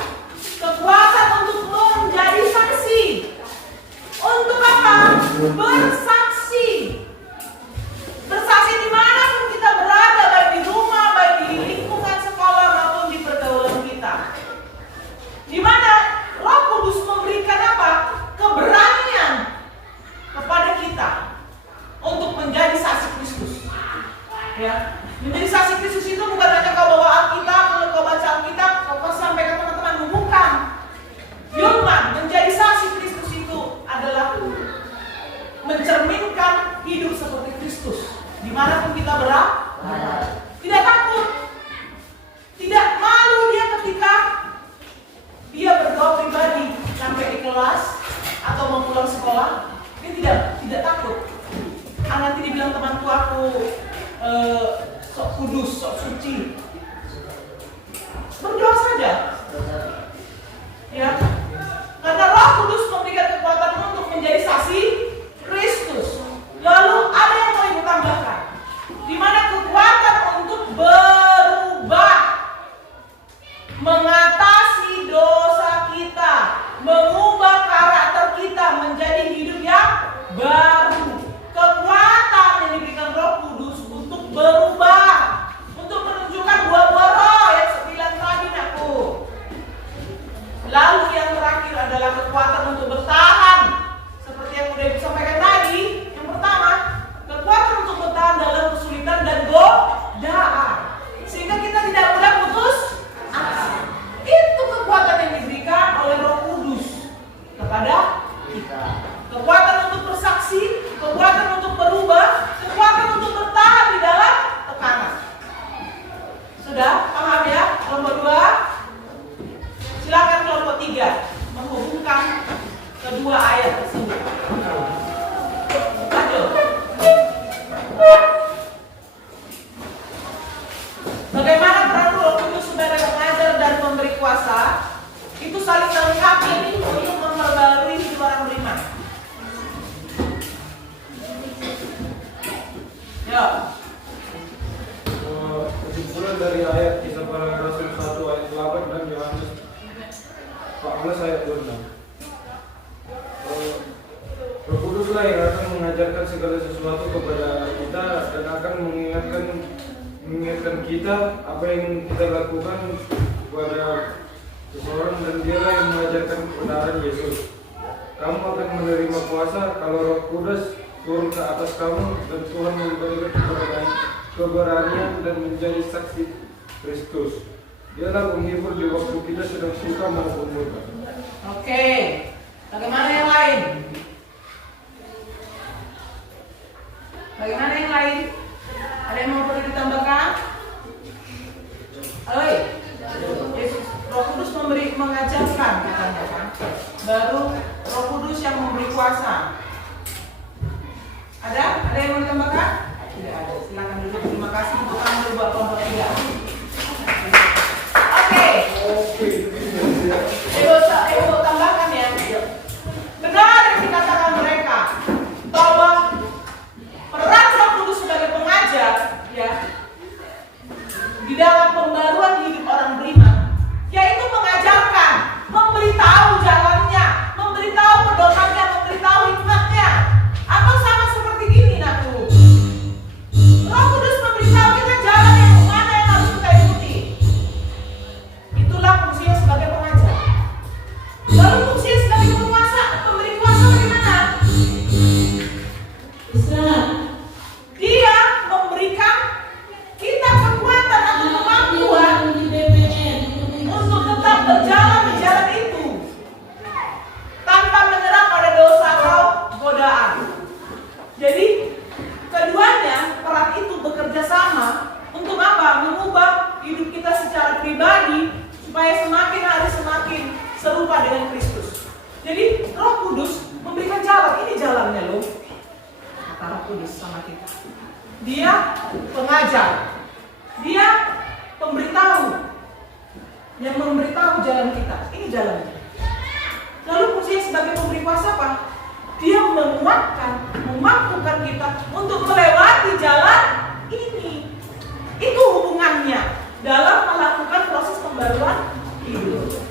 Kekuatan untuk menjadi saksi. Untuk apa? Bersaksi. Bersaksi dimanapun kita berada, baik di rumah, baik di lingkungan sekolah maupun di pergaulan kita. Di mana Roh Kudus memberikan apa? Keberanian kepada kita untuk menjadi saksi Kristus. Ya, menjadi saksi Kristus itu bukan hanya kau bawa Alkitab, kalau kau baca Alkitab, kau sampai ke teman-teman, bukan. Firman menjadi saksi Kristus itu adalah mencerminkan hidup seperti Kristus dimanapun kita berada. Tidak takut, tidak malu dia ketika dia berdoa pribadi sampai di kelas atau mau pulang sekolah. Dia tidak takut. Nanti dibilang temanku aku sok kudus, sok suci. Berdoa saja. Ya. Karena Roh Kudus memberikan kekuatan untuk menjadi saksi Kristus. Lalu ada yang mau ibu tambahkan, di mana kekuatan untuk berubah, mengatasi dosa kita, mengubah karakter kita menjadi hidup yang baru. Kekuatan yang diberikan Roh Kudus untuk berubah, untuk menunjukkan buah-buah roh yang 9 tadi aku. Lalu yang terakhir adalah kekuatan untuk bertahan, seperti yang udah Sudah paham ya? Kelompok 2. Silakan kelompok 3 menghubungkan kedua ayat tersebut. Lanjut. Bagaimana peran Roh Kudus sebagai pengajar dan memberi kuasa itu saling melengkapi untuk memperbarui hidup orang beriman. Ya. Kesimpulan dari ayat Kisah Para Rasul 1 ayat 8 dan Yohanes 14 ayat 26. Roh Kuduslah yang akan mengajarkan segala sesuatu kepada kita dan akan mengingatkan kita apa yang kita lakukan kepada seseorang, dan dialah yang mengajarkan kebenaran Yesus. Kamu akan menerima kuasa kalau Roh Kudus turun ke atas kamu, dan Tuhan memberikan keberanian dan menjadi saksi Kristus. Dialah penghibur di waktu kita sedang suka maupun duka. Oke. Bagaimana yang lain? Bagaimana yang lain? Ada yang mau perlu ditambahkan? Halo. Yesus, Roh Kudus mengajarkan katanya kan. Baru Roh Kudus yang memberi kuasa. Ada? Ada yang mau ditambahkan? Tidak ada. Silakan duduk. Terima kasih untuk kamu buat kelompok 3. Oke. Ibu tambahkan ya. Benar yang dikatakan mereka bahwa peran Roh Kudus sebagai pengajar ya di dalam pembaruan hidup orang beriman, yaitu mengajarkan, memberitahu jalannya, memberitahu pedomannya, memberitahu hikmatnya. Atau sama seperti gini nakku. Roh Kudus memberitahu kita jalan yang mana yang harus kita ikuti. Itulah fungsinya sebagai pengajar. Lalu fungsinya sebagai penguasa, pemberi kuasa bagaimana? Dia memberikan kita kekuatan atau kemampuan untuk tetap berjalan di jalan itu tanpa menyerah pada dosa atau godaan. Jadi keduanya peran itu bekerja sama untuk apa? Mengubah hidup kita secara pribadi supaya semakin hari semakin serupa dengan Kristus. Jadi Roh Kudus memberikan jalan. Ini jalannya loh. Kata Roh Kudus sama kita. Dia pengajar. Dia pemberitahu. Yang memberitahu jalan kita. Ini jalannya. Lalu fungsinya sebagai pemberi kuasa apa? Dia menguatkan, memampukan kita untuk melewati jalan ini. Itu hubungannya dalam melakukan proses pembaruan hidup.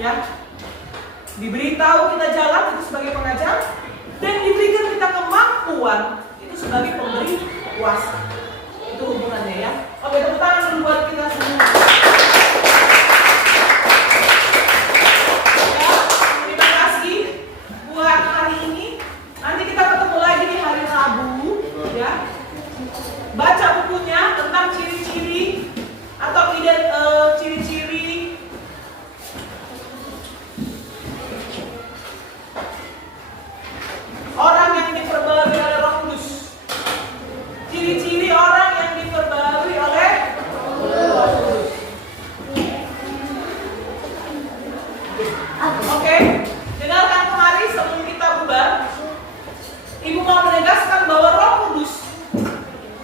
Ya, diberitahu kita jalan itu sebagai pengajar, dan diberikan kita kemampuan itu sebagai pemberi kuasa. Itu hubungannya ya. Oke, tepuk tangan dulu buat kita semua. Ya, terima kasih buat hari ini. Nanti kita ketemu lagi di hari Rabu ya. Baca bukunya tentang ciri-ciri atau ciri-ciri orang yang diperbarui oleh Roh Kudus. Ciri-ciri orang yang diperbarui oleh Roh Kudus. Oke, dengarkan kemari sebelum kita bubar. Ibu mau menegaskan bahwa Roh Kudus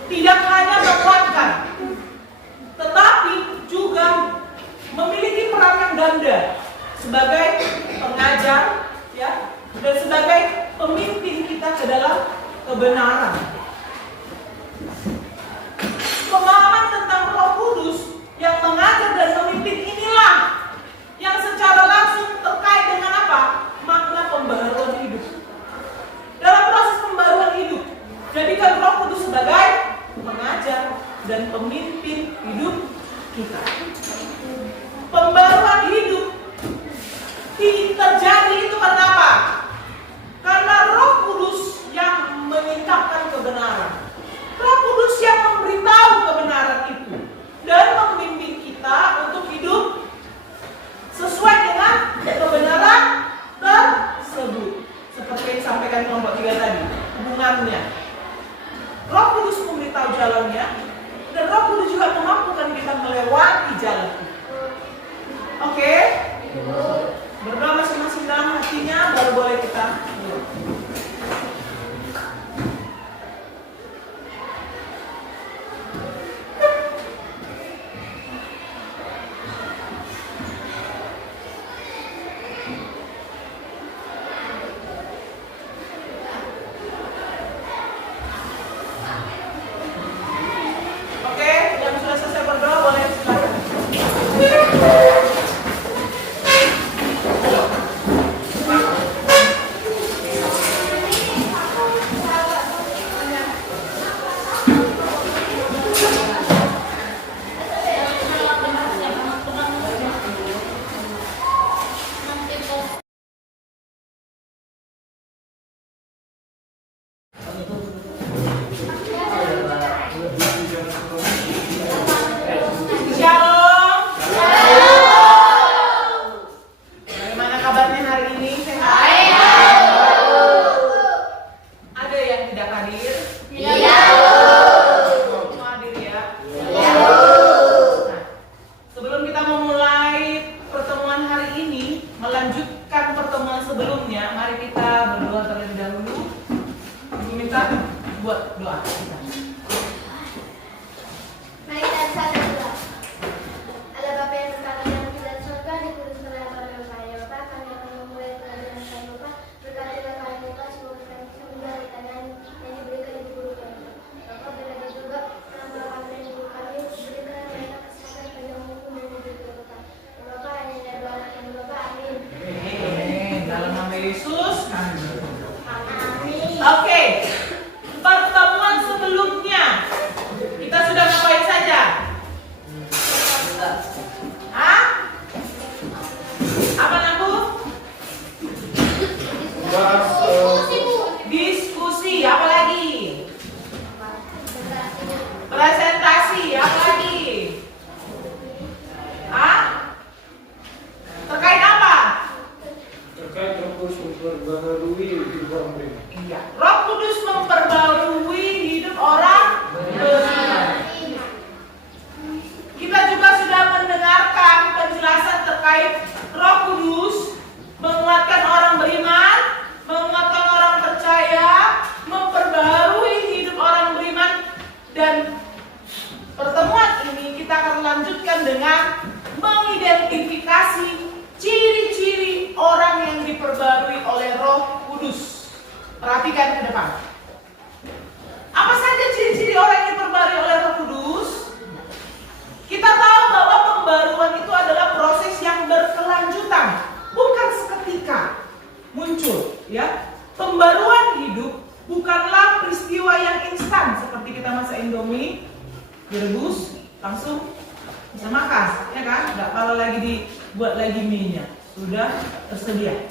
tidak hanya menguatkan, tetapi juga memiliki peran yang ganda sebagai pengajar, ya, dan sebagai pemimpin kita ke dalam kebenaran. Pemahaman tentang Roh Kudus yang mengajar dan memimpin inilah yang secara langsung terkait dengan apa? Makna pembaharuan hidup. Dalam proses pembaharuan hidup, jadikan Roh Kudus sebagai mengajar dan pemimpin hidup kita. Pembaruan hidup terjadi itu karena apa? Karena Roh Kudus yang menyingkapkan kebenaran. Roh Kudus yang memberitahu kebenaran itu dan membimbing kita untuk hidup sesuai dengan kebenaran tersebut. Seperti yang disampaikan kelompok 3 tadi, hubungannya. Roh Kudus memberitahu jalannya, dan Roh Kudus juga memampukan kita lanjutkan dengan mengidentifikasi ciri-ciri orang yang diperbarui oleh Roh Kudus. Perhatikan ke depan. Apa saja ciri-ciri orang yang diperbarui oleh Roh Kudus? Kita tahu bahwa pembaruan itu adalah proses yang berkelanjutan, bukan seketika muncul, ya. Pembaruan hidup bukanlah peristiwa yang instan seperti kita masak Indomie, direbus, langsung bisa makan, ya kan? Nggak perlu lagi dibuat lagi mie-nya, sudah tersedia.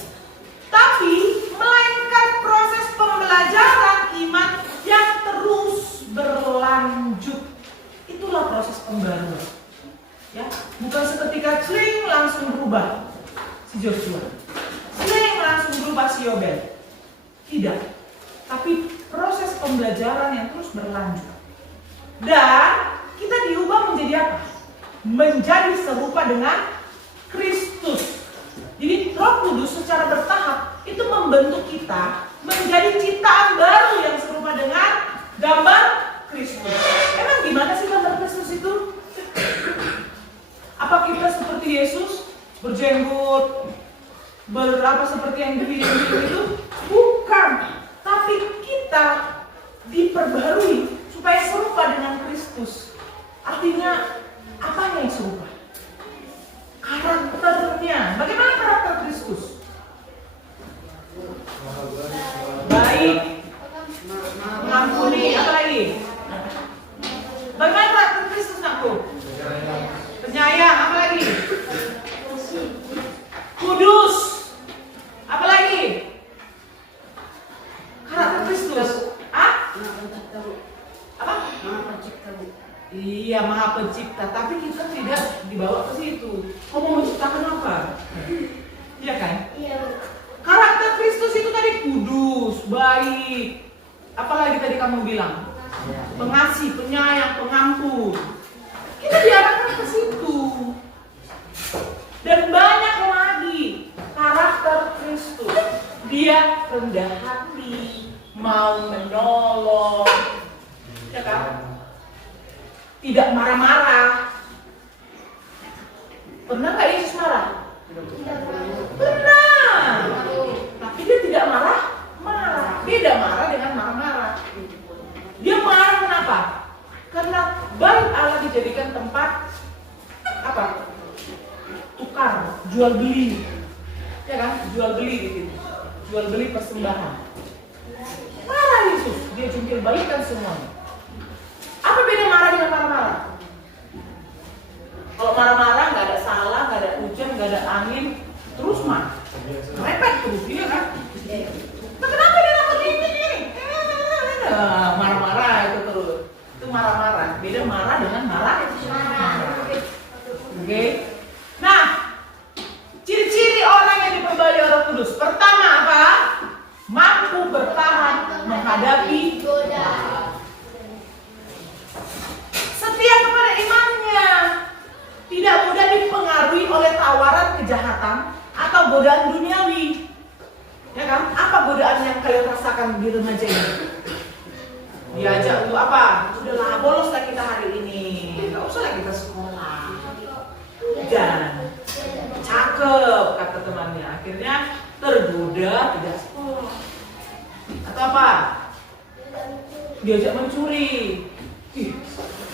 Tapi melainkan proses pembelajaran iman yang terus berlanjut. Itulah proses pembaruan. Ya, bukan seketika sling langsung berubah si Joshua. Sling langsung berubah si Yobel. Tidak. Tapi proses pembelajaran yang terus berlanjut. Dan kita diubah menjadi apa? Menjadi serupa dengan Kristus. Jadi Roh Kudus secara bertahap itu membentuk kita menjadi ciptaan baru yang serupa dengan gambar Kristus. Emang gimana sih gambar Kristus itu? Apa kita seperti Yesus berjenggot, seperti yang di film itu? Bukan. Tapi kita diperbarui supaya serupa dengan Kristus. Artinya apa yang serupa? Karakternya. Bagaimana karakter Kristus? Baik, mengampuni, apa lagi? Bagaimana karakter Kristus, nakku? Penyayang, apa lagi? Kudus, apa lagi? Karakter Kristus. Apa? Iya, Maha Pencipta. Tapi kita tidak dibawa ke situ. Kau mau menciptakan apa? Iya kan? Iya. Karakter Kristus itu tadi kudus, baik. Apalagi tadi kamu bilang? Pengasih, penyayang, pengampun. Kita diarahkan ke situ. Dan banyak lagi karakter Kristus. Dia rendah hati, mau menolong, ya kan? Tidak marah-marah. Pernah nggak Yesus marah? Pernah. Tapi dia tidak marah-marah. Beda marah dengan marah-marah. Dia marah kenapa? Karena bait Allah dijadikan tempat apa? Tukar, jual beli, ya kan? Jual beli di situ, jual beli persembahan. Marah Yesus, dia jungkir balikan semuanya. Apa beda marah dengan marah-marah? Kalau marah-marah nggak ada salah, nggak ada hujan, nggak ada angin, terus marah, repet terus, iya kan? Nah, kenapa dia dapat ini? Marah-marah itu terus. Itu marah-marah. Beda marah dengan marah. Oke. Nah, ciri-ciri orang yang diperbarui Roh Kudus. Pertama apa? Mampu bertahan menghadapi godaan. Setia kepada imannya. Tidak mudah dipengaruhi oleh tawaran kejahatan atau godaan duniawi. Ya kan? Apa godaan yang kalian rasakan di remaja ini? Diajak untuk apa? Sudahlah, boloslah kita hari ini. Gak usah lagi kita sekolah. Dan cakep kata temannya. Akhirnya tergoda tidak sekolah. Atau apa? Diajak mencuri. Ih,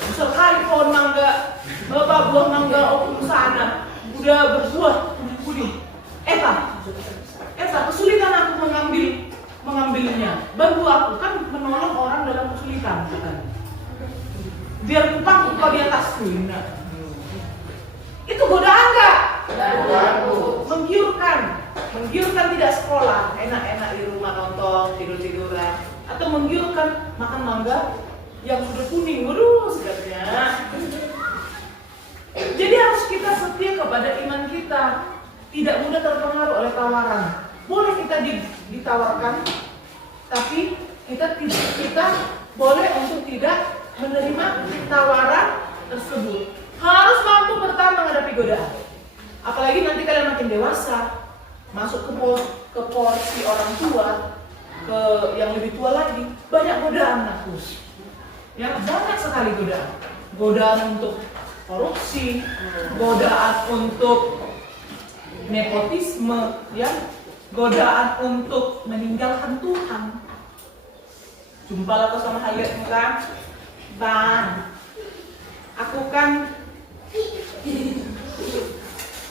besar kali pohon mangga. Bapak buah mangga ke sana. Udah berbuah, pudi-pudi. Kesulitan aku mengambilnya. Bantu aku, kan menolong orang dalam kesulitan, kan? Biar kupang kau di atasku. Nah. Itu godaan nggak? Menggiurkan tidak sekolah, enak-enak di rumah nonton, tidur-tiduran, atau menggiurkan makan mangga yang sudah kuning, waduh segarnya. Jadi harus kita setia kepada iman kita, tidak mudah terpengaruh oleh tawaran. Boleh kita ditawarkan, tapi kita boleh untuk tidak menerima tawaran tersebut. Harus mampu bertahan menghadapi godaan. Apalagi nanti kalian makin dewasa, masuk ke porsi orang tua, ke yang lebih tua lagi, banyak godaan nafsu. Ya, banyak sekali godaan. Godaan untuk korupsi, godaan untuk nepotisme, ya, godaan untuk meninggalkan Tuhan. Jumpalah kau sama hayatmu kan, Bang. Aku kan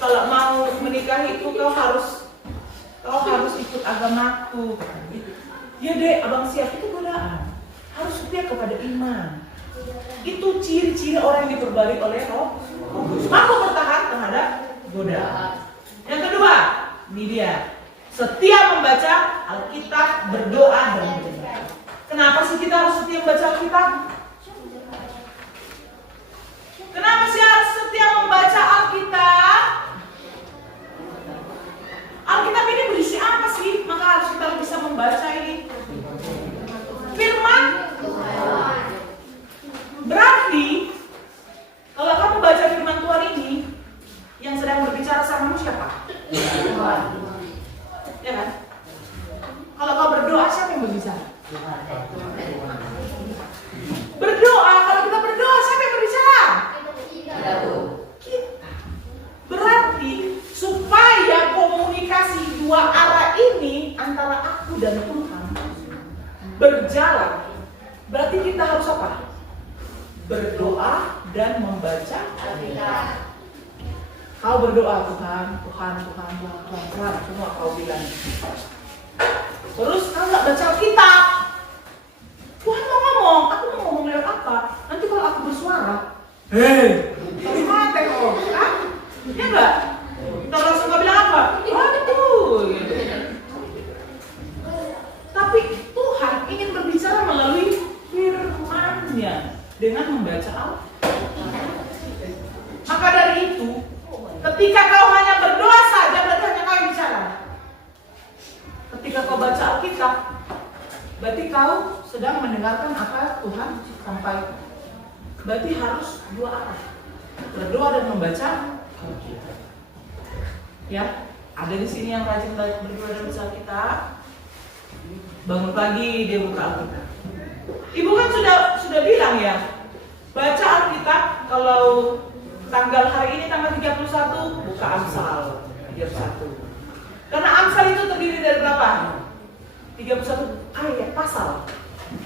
kalau mau menikahiku kau harus ikut agamaku. Ya dek, abang siap, itu godaan. Harus setia kepada iman. Itu ciri-ciri orang yang diperbalik oleh Roh Kudus. Mampu bertahan terhadap godaan. Yang kedua, ini dia. Setia membaca Alkitab, berdoa dan berdoa. Kenapa sih kita harus setia membaca Alkitab? Kenapa sih harus setia membaca Alkitab? Alkitab ini berisi apa sih? Maka harus kita bisa membaca ini. Firman Tuhan. Berarti kalau kamu baca firman Tuhan ini, yang sedang berbicara sama kamu siapa? Tuhan. Ya kan? Kalau kau berdoa, siapa yang berbicara? Berdoa, kalau kita berdoa, siapa yang berbicara? Kita. Berarti supaya komunikasi dua arah ini antara aku dan Tuhan berjalan, berarti kita harus apa? Berdoa dan membaca Alkitab. Kau berdoa, Tuhan, semua kau bilang. Terus kau nggak baca Alkitab, Tuhan mau ngomong, aku mau ngomong lewat apa? Nanti kalau aku bersuara, hei, tapi mati kok, kan? Ya enggak? Kita langsung kau bilang apa? Waduh, gitu. Tapi Tuhan ingin berbicara melalui firman-Nya dengan membaca Alkitab. Maka dari itu, ketika kau hanya berdoa saja, berarti hanya kau yang bicara. Ketika kau baca Alkitab, berarti kau sedang mendengarkan apa Tuhan sampaikan. Berarti harus dua arah, berdoa dan membaca Alkitab. Ya, ada di sini yang rajin berdoa dan membaca Alkitab. Bangun pagi dia buka Alkitab. Ibu kan sudah bilang ya, baca Alkitab kalau tanggal hari ini tanggal 31 buka Amsal 31. Karena Amsal itu terdiri dari berapa? 31 ayat pasal.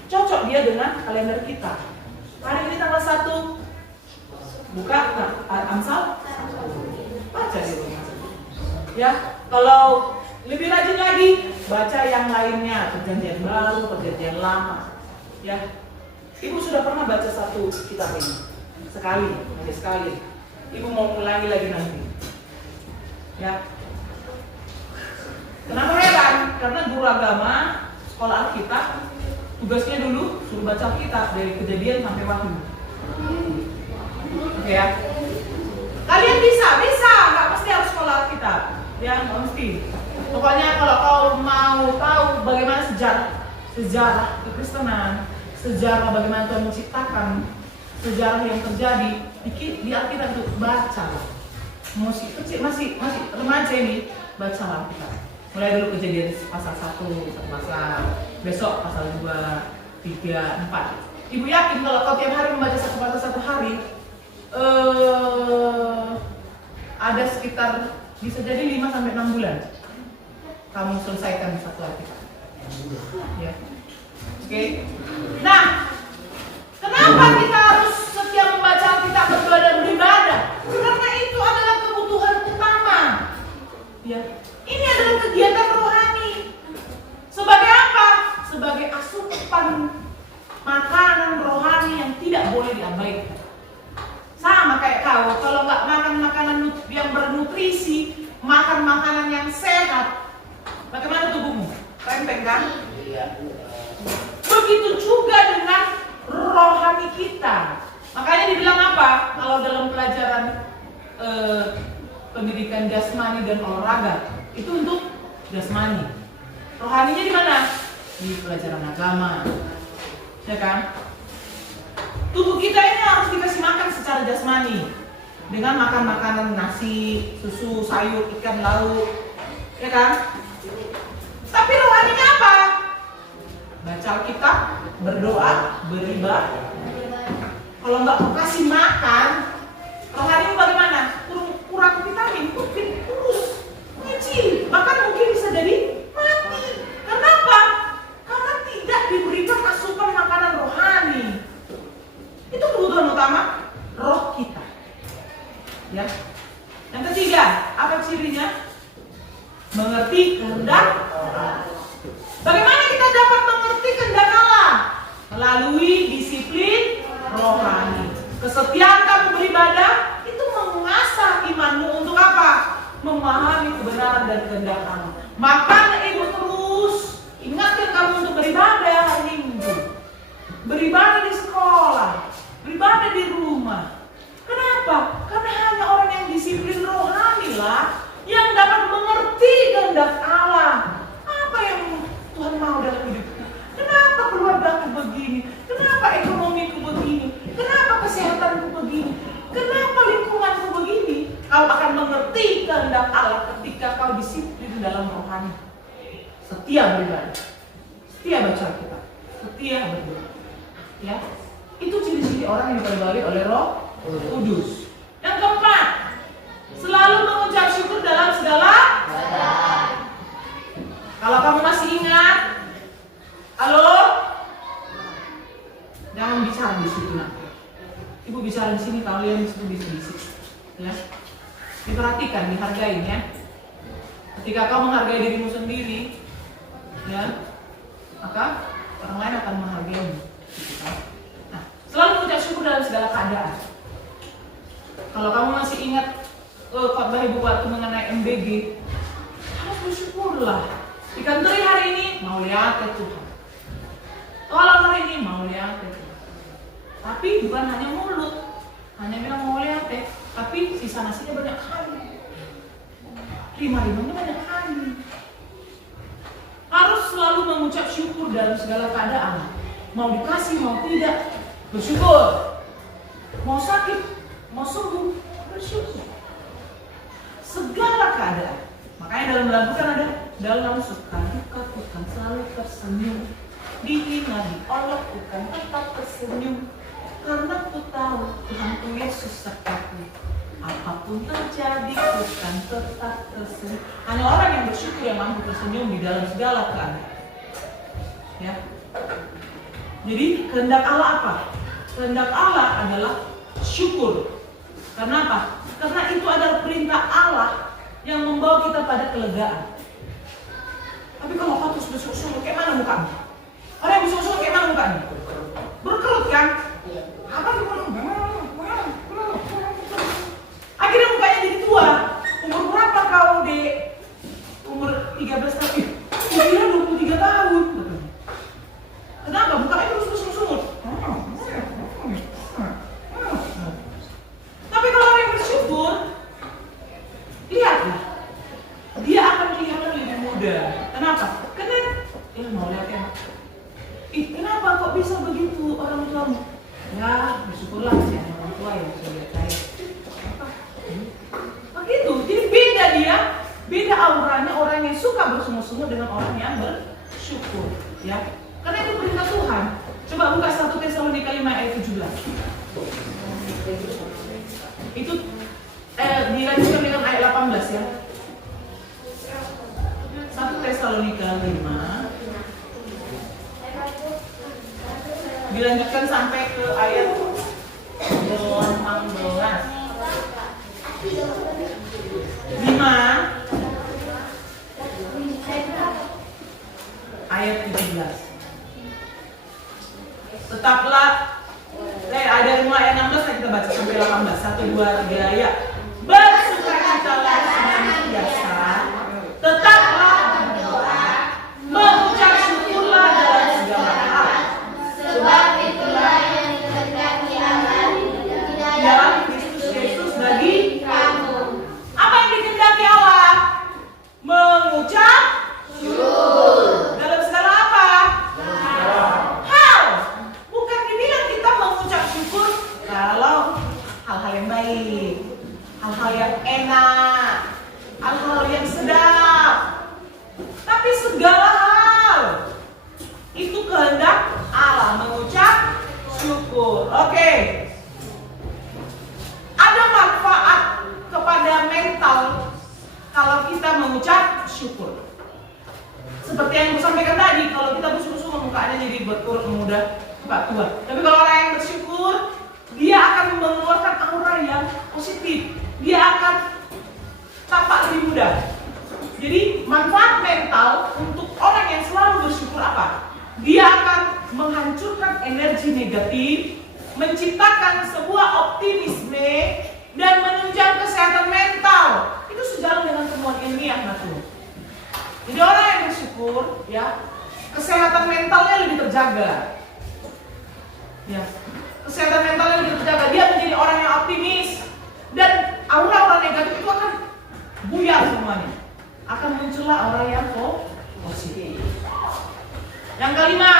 Cocok dia dengan kalender kita. Hari ini tanggal 1 buka Amsal 1. Baca di rumah. Ya, kalau lebih rajin lagi baca yang lainnya, perjanjian baru, perjanjian lama. Ya. Ibu sudah pernah baca satu kitab ini. Sekali. Ibu mau ulangi lagi nanti. Ya. Kenapa heran? Karena guru agama sekolah Alkitab tugasnya dulu suruh baca Alkitab dari Kejadian sampai Wahyu. Oke ya. Kalian bisa, nggak mesti harus sekolah Alkitab. Ya, nggak mesti. Pokoknya kalau kau mau tahu bagaimana sejarah kekristenan, sejarah bagaimana Tuhan menciptakan, sejarah yang terjadi di Alkitab itu baca. Masih remaja ini baca Alkitab. Mulai dulu Kejadian pasal 1 pasal, besok pasal 2, 3, 4. Ibu yakin kalau kau tiap hari membaca satu pasal satu hari, ada sekitar bisa jadi 5-6 bulan kamu selesaikan satu Alkitab. Ya. Oke. Nah, kenapa kita harus setia membaca Alkitab, berdoa dan beribadah? Karena itu adalah kebutuhan utama. Ya. Ini adalah kegiatan rohani. Sebagai apa? Sebagai asupan makanan rohani yang tidak boleh diabaikan. Sama kayak kau, kalau nggak makan makanan yang bernutrisi, makan makanan yang sehat, bagaimana tubuhmu? Rempeng kan? Begitu juga dengan rohani kita. Makanya dibilang apa? Kalau dalam pelajaran pendidikan jasmani dan olahraga, itu untuk jasmani. Rohaninya di mana? Di pelajaran agama. Ya kan? Tubuh kita ini harus dikasih makan secara jasmani dengan makan makanan nasi, susu, sayur, ikan, lauk. Ya kan? Tapi rohaninya apa? Baca Alkitab, berdoa, beribadah. Kalau nggak mau kasih makan, Rohanimu bagaimana? Kurang vitamin, kurus, kecil, bahkan mungkin bisa jadi mati. Kenapa? Karena tidak diberikan asupan makanan rohani. Itu kebutuhan utama roh kita. Ya. Yang ketiga, apa cirinya? Mengerti kehendak Allah. Bagaimana kita dapat mengerti kehendak Allah? Melalui disiplin rohani. Kesetiaan kamu beribadah itu mengasah imanmu untuk apa? Memahami kebenaran dan kehendak Allah. Makan itu terus. Ingatkan kamu untuk beribadah hari Minggu. Beribadah di sekolah. Beribadah di rumah. Kenapa? Karena hanya orang yang disiplin rohani lah yang dapat mengerti kehendak Allah. Apa yang Tuhan mau dalam hidupku? Kenapa keluargaku begini? Kenapa ekonomiku begini? Kenapa kesehatanku begini? Kenapa lingkunganku begini? Kau akan mengerti kehendak Allah ketika kau disiplin dalam rohani. Setia beribadah, setia baca Alkitab, setia berdoa. Ya, itu ciri-ciri orang yang diperbarui oleh Roh Kudus. Yang keempat, selalu mengucap syukur dalam segala keadaan. Kalau kamu masih ingat, halo, jangan bicara di situ nanti. Ibu bicara di sini, kalian disitu bisik-bisik. Ya, diperhatikan, dihargai ya. Ketika kau menghargai dirimu sendiri, ya, maka orang lain akan menghargaimu. Nah, selalu mengucap syukur dalam segala keadaan. Kalau kamu masih ingat khotbah ibu waktu mengenai MBG, harus bersyukurlah. Di kantor hari ini mau lihat ya Tuhan. Tolong hari ini mau lihat ya Tuhan. Tapi bukan hanya mulut, hanya bilang mau lihat ya, tapi sisa nasinya banyak kali. Terima-rimanya banyak kali. Harus selalu mengucap syukur dalam segala keadaan. Mau dikasih, mau tidak, bersyukur. Mau sakit, mau sembuh, bersyukur. Segala keadaan. Makanya dalam lagu kan ada, dalam suka duka bukan selalu tersenyum, dihina diolok bukan tetap tersenyum, karena ku tahu Tuhanku Yesus sertaku. Apapun terjadi bukan tetap tersenyum. Hanya orang yang bersyukur yang mampu tersenyum di dalam segala keadaan. Ya. Jadi kehendak Allah apa? Kehendak Allah adalah syukur. Karena apa? Karena itu adalah perintah Allah yang membawa kita pada kelegaan. Tapi kalau kau terus bersyukur, kayak mana mukanya? Orang yang bersyukur kayak mana mukanya? Berkerut kan? Apa gimana? Akhirnya mukanya jadi tua. Umur berapa kau, Dek? Umur 13 tahun. Aku kira 23 tahun. Kenapa? Mukanya terus bersungut. Tapi kalau orang yang bersyukur, lihatlah, dia akan kelihatan lebih muda. Kenapa? Karena mau lihat ya. Kenapa kok bisa begitu orang tuamu? Ya, bersyukurlah sih orang tua yang bisa lihat saya. Begitu, jadi beda dia, beda auranya orang yang suka bersungut-sungut dengan orang yang bersyukur, ya. Karena itu perintah Tuhan. Coba buka 1 Tesalonika 5 ayat 17. Itu dilanjutkan dengan ayat 18 ya. 1 Tesalonika 5 dilanjutkan sampai ke ayat 18. 5 ayat 17. Tetaplah ada 5 ayat 16 kita baca sampai 18. 1, 2, 3 ya. Bersukacitalah senantiasa, tetaplah berdoa, mengucap syukurlah dalam segala hal, sebab itulah yang dikehendaki Allah di dalam Kristus Yesus bagi kamu. Apa yang dikehendaki Allah? Mengucap syukur dalam segala apa? Hal. Bukan dibilang kita mengucap syukur kalau hal-hal yang baik, hal-hal yang enak, hal-hal yang sedap. Tapi segala hal itu kehendak Allah, mengucap syukur. Oke. Ada bersyukur. Seperti yang gue sampaikan tadi, kalau kita bersyukur mukanya jadi berkurang mudah Pak tua. Tapi kalau orang yang bersyukur, dia akan mengeluarkan aura yang positif. Dia akan tampak lebih mudah. Jadi manfaat mental untuk orang yang selalu bersyukur apa? Dia akan menghancurkan energi negatif, menciptakan sebuah optimisme, dan menunjang kesehatan mental. Itu sejalan dengan temuan ilmiah, Natu. Jadi orang yang bersyukur, ya, kesehatan mentalnya lebih terjaga. Ya, kesehatan mentalnya lebih terjaga. Dia menjadi orang yang optimis, dan aura-aura negatif itu akan buyar semuanya. Akan muncullah aura yang positif. Yang kelima,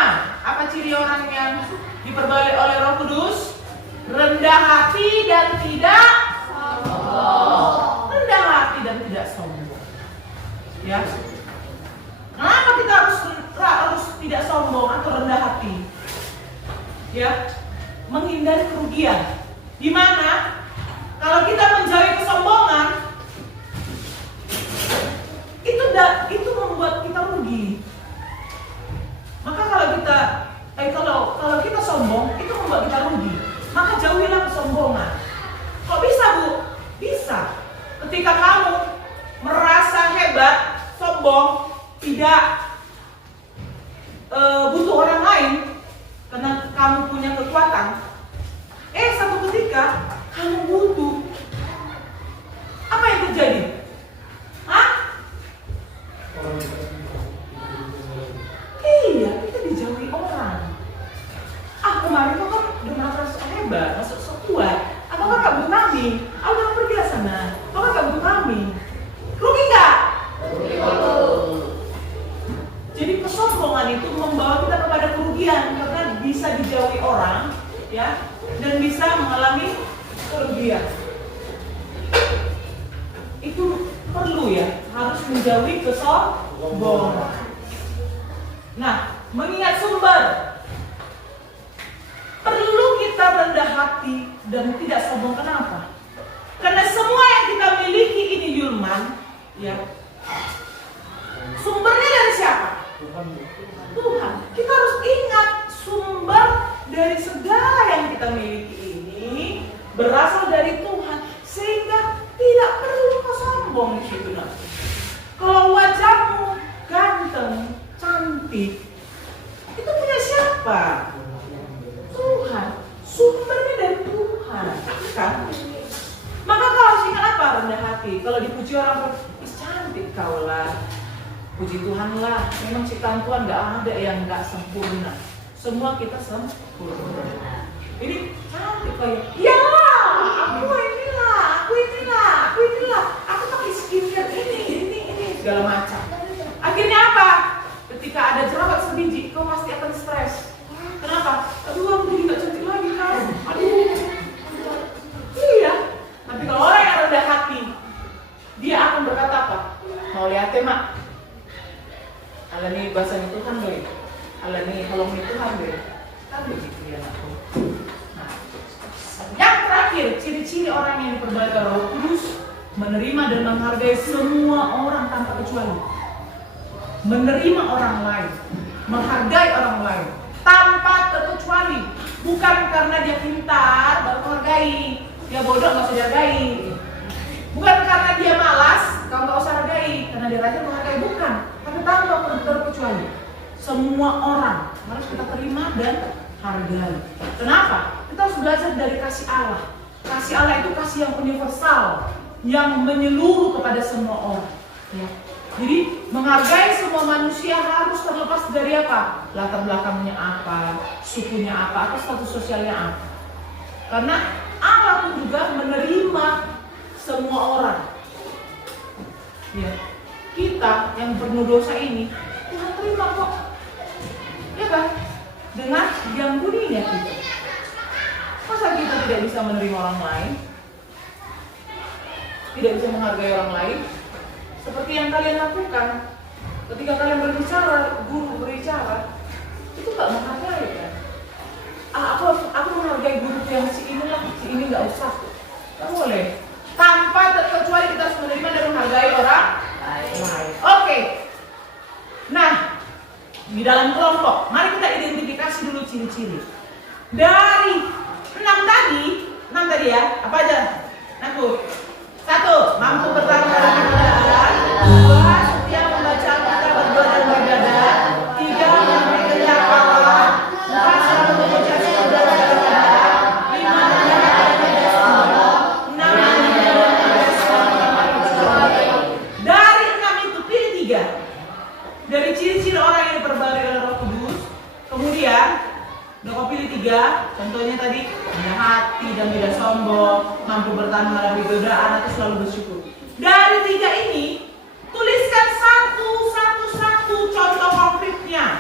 apa ciri orang yang diperbaloi oleh Roh Kudus? Rendah hati dan tidak sombong. Rendah hati dan tidak sombong. Ya. Kenapa kita harus tidak sombong atau rendah hati? Ya, menghindari kerugian. Di mana kalau kita menjauhi kesombongan, itu membuat kita rugi. Maka kalau kita sombong, itu membuat kita rugi. Maka jauhilah kesombongan. Kok bisa, Bu? Bisa. Ketika kamu merasa hebat, sombong, tidak butuh orang lain karena kamu punya kekuatan. Satu ketika kamu butuh. Apa yang terjadi? Iya, kita dijauhi orang. Kemarin kok udah merasa hebat, masuk kuat. Apakah gak butuh kami? Udah pergi ke sana. Apakah gak butuh kami? Rugi nggak? Jadi kesombongan itu membawa kita kepada kerugian karena bisa dijauhi orang, ya, dan bisa mengalami kerugian. Itu perlu ya, harus menjauhi kesombongan. Nah, mengingat sumber, perlu kita rendah hati dan tidak sombong. Kenapa? Karena semua yang kita miliki ini Yulman, ya, sumbernya dari siapa? Tuhan. Kita harus ingat sumber dari segala yang kita miliki ini berasal dari Tuhan, sehingga tidak perlu kau sombong di situ. Kalau wajahmu ganteng, cantik, itu punya siapa? Tuhan. Sumbernya dari Tuhan, kan? Maka kau harus ingat apa? Rendah hati. Kalau dipuji orang, cantik kau lah. Puji Tuhan lah. Memang ciptaan Tuhan gak ada yang gak sempurna. Semua kita sempurna. Ini cantik kayak, ya aku inilah. Aku pakai skincare ini segala macam. Akhirnya apa? Ketika ada jerawat sebiji, kau pasti akan stres. Kenapa? Aduh, aku jadi gak cantik lagi kan? Aduh. Iya. Tapi kalau orang yang rendah hati, dia akan berkata apa? Mau lihat mak? Ala nih bahasanya Tuhan deh. Ala nih tolong nih Tuhan deh. Kan begitu ya aku. Nah, yang terakhir, ciri-ciri orang yang diperbaloi oleh Roh Kudus, menerima dan menghargai semua orang tanpa kecuali. Menerima orang lain, menghargai orang lain tanpa terkecuali. Bukan karena dia pintar baru menghargai, dia bodoh nggak usah dihargai. Bukan karena dia malas kau nggak usah hargai, karena dia rajin menghargai, bukan. Tapi tanpa terkecuali. Semua orang harus kita terima dan hargai. Kenapa? Kita harus belajar dari kasih Allah. Kasih Allah itu kasih yang universal, yang menyeluruh kepada semua orang. Ya. Jadi menghargai semua manusia harus terlepas dari apa? Latar belakangnya apa, sukunya apa, atau status sosialnya apa. Karena Allah pun juga menerima semua orang. Ya. Kita yang penuh dosa ini, Tuhan terima kok. Ya kan? Dengan yang budinya kita. Masa kita tidak bisa menerima orang lain? Tidak bisa menghargai orang lain? Seperti yang kalian lakukan ketika kalian berbicara, guru berbicara, itu gak menghargai kan? Aku menghargai guru yang si ini gak usah. Gak boleh. Tanpa terkecuali kita harus menerima dan menghargai orang lain. Oke, dalam kelompok. Mari kita identifikasi dulu ciri-ciri. Dari 6 tadi ya, apa aja? Aku 1, mampu bertahan dalam keadaan. 2, setia membaca kata berdua dan berdada. 3, memberi kerja kawan. 4, selalu membaca saudara dalam keadaan. 5, tidak sombong. 6, dari 6 itu pilih 3. Dari ciri-ciri orang yang diperbarui oleh Roh Kudus. Kemudian udah kau pilih 3, contohnya tadi rendah hati dan tidak sombong, mampu bertahan menghadapi godaan atau selalu bersyukur. Dari 3 ini, tuliskan satu contoh konkretnya.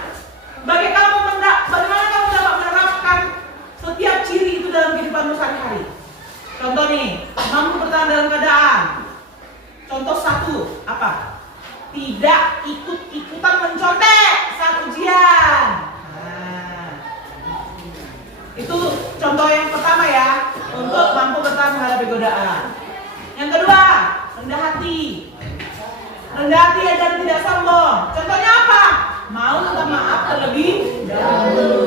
Bagaimana kamu dapat menerapkan setiap ciri itu dalam kehidupanmu sehari-hari? Contoh nih, mampu bertahan dalam keadaan. Contoh 1, apa? Tidak ikut-ikutan mencontek saat ujian. Itu contoh yang pertama ya, untuk mampu bertahan menghadapi godaan. Yang kedua, rendah hati. Rendah hati dan tidak sombong. Contohnya apa? Mau minta maaf terlebih dahulu.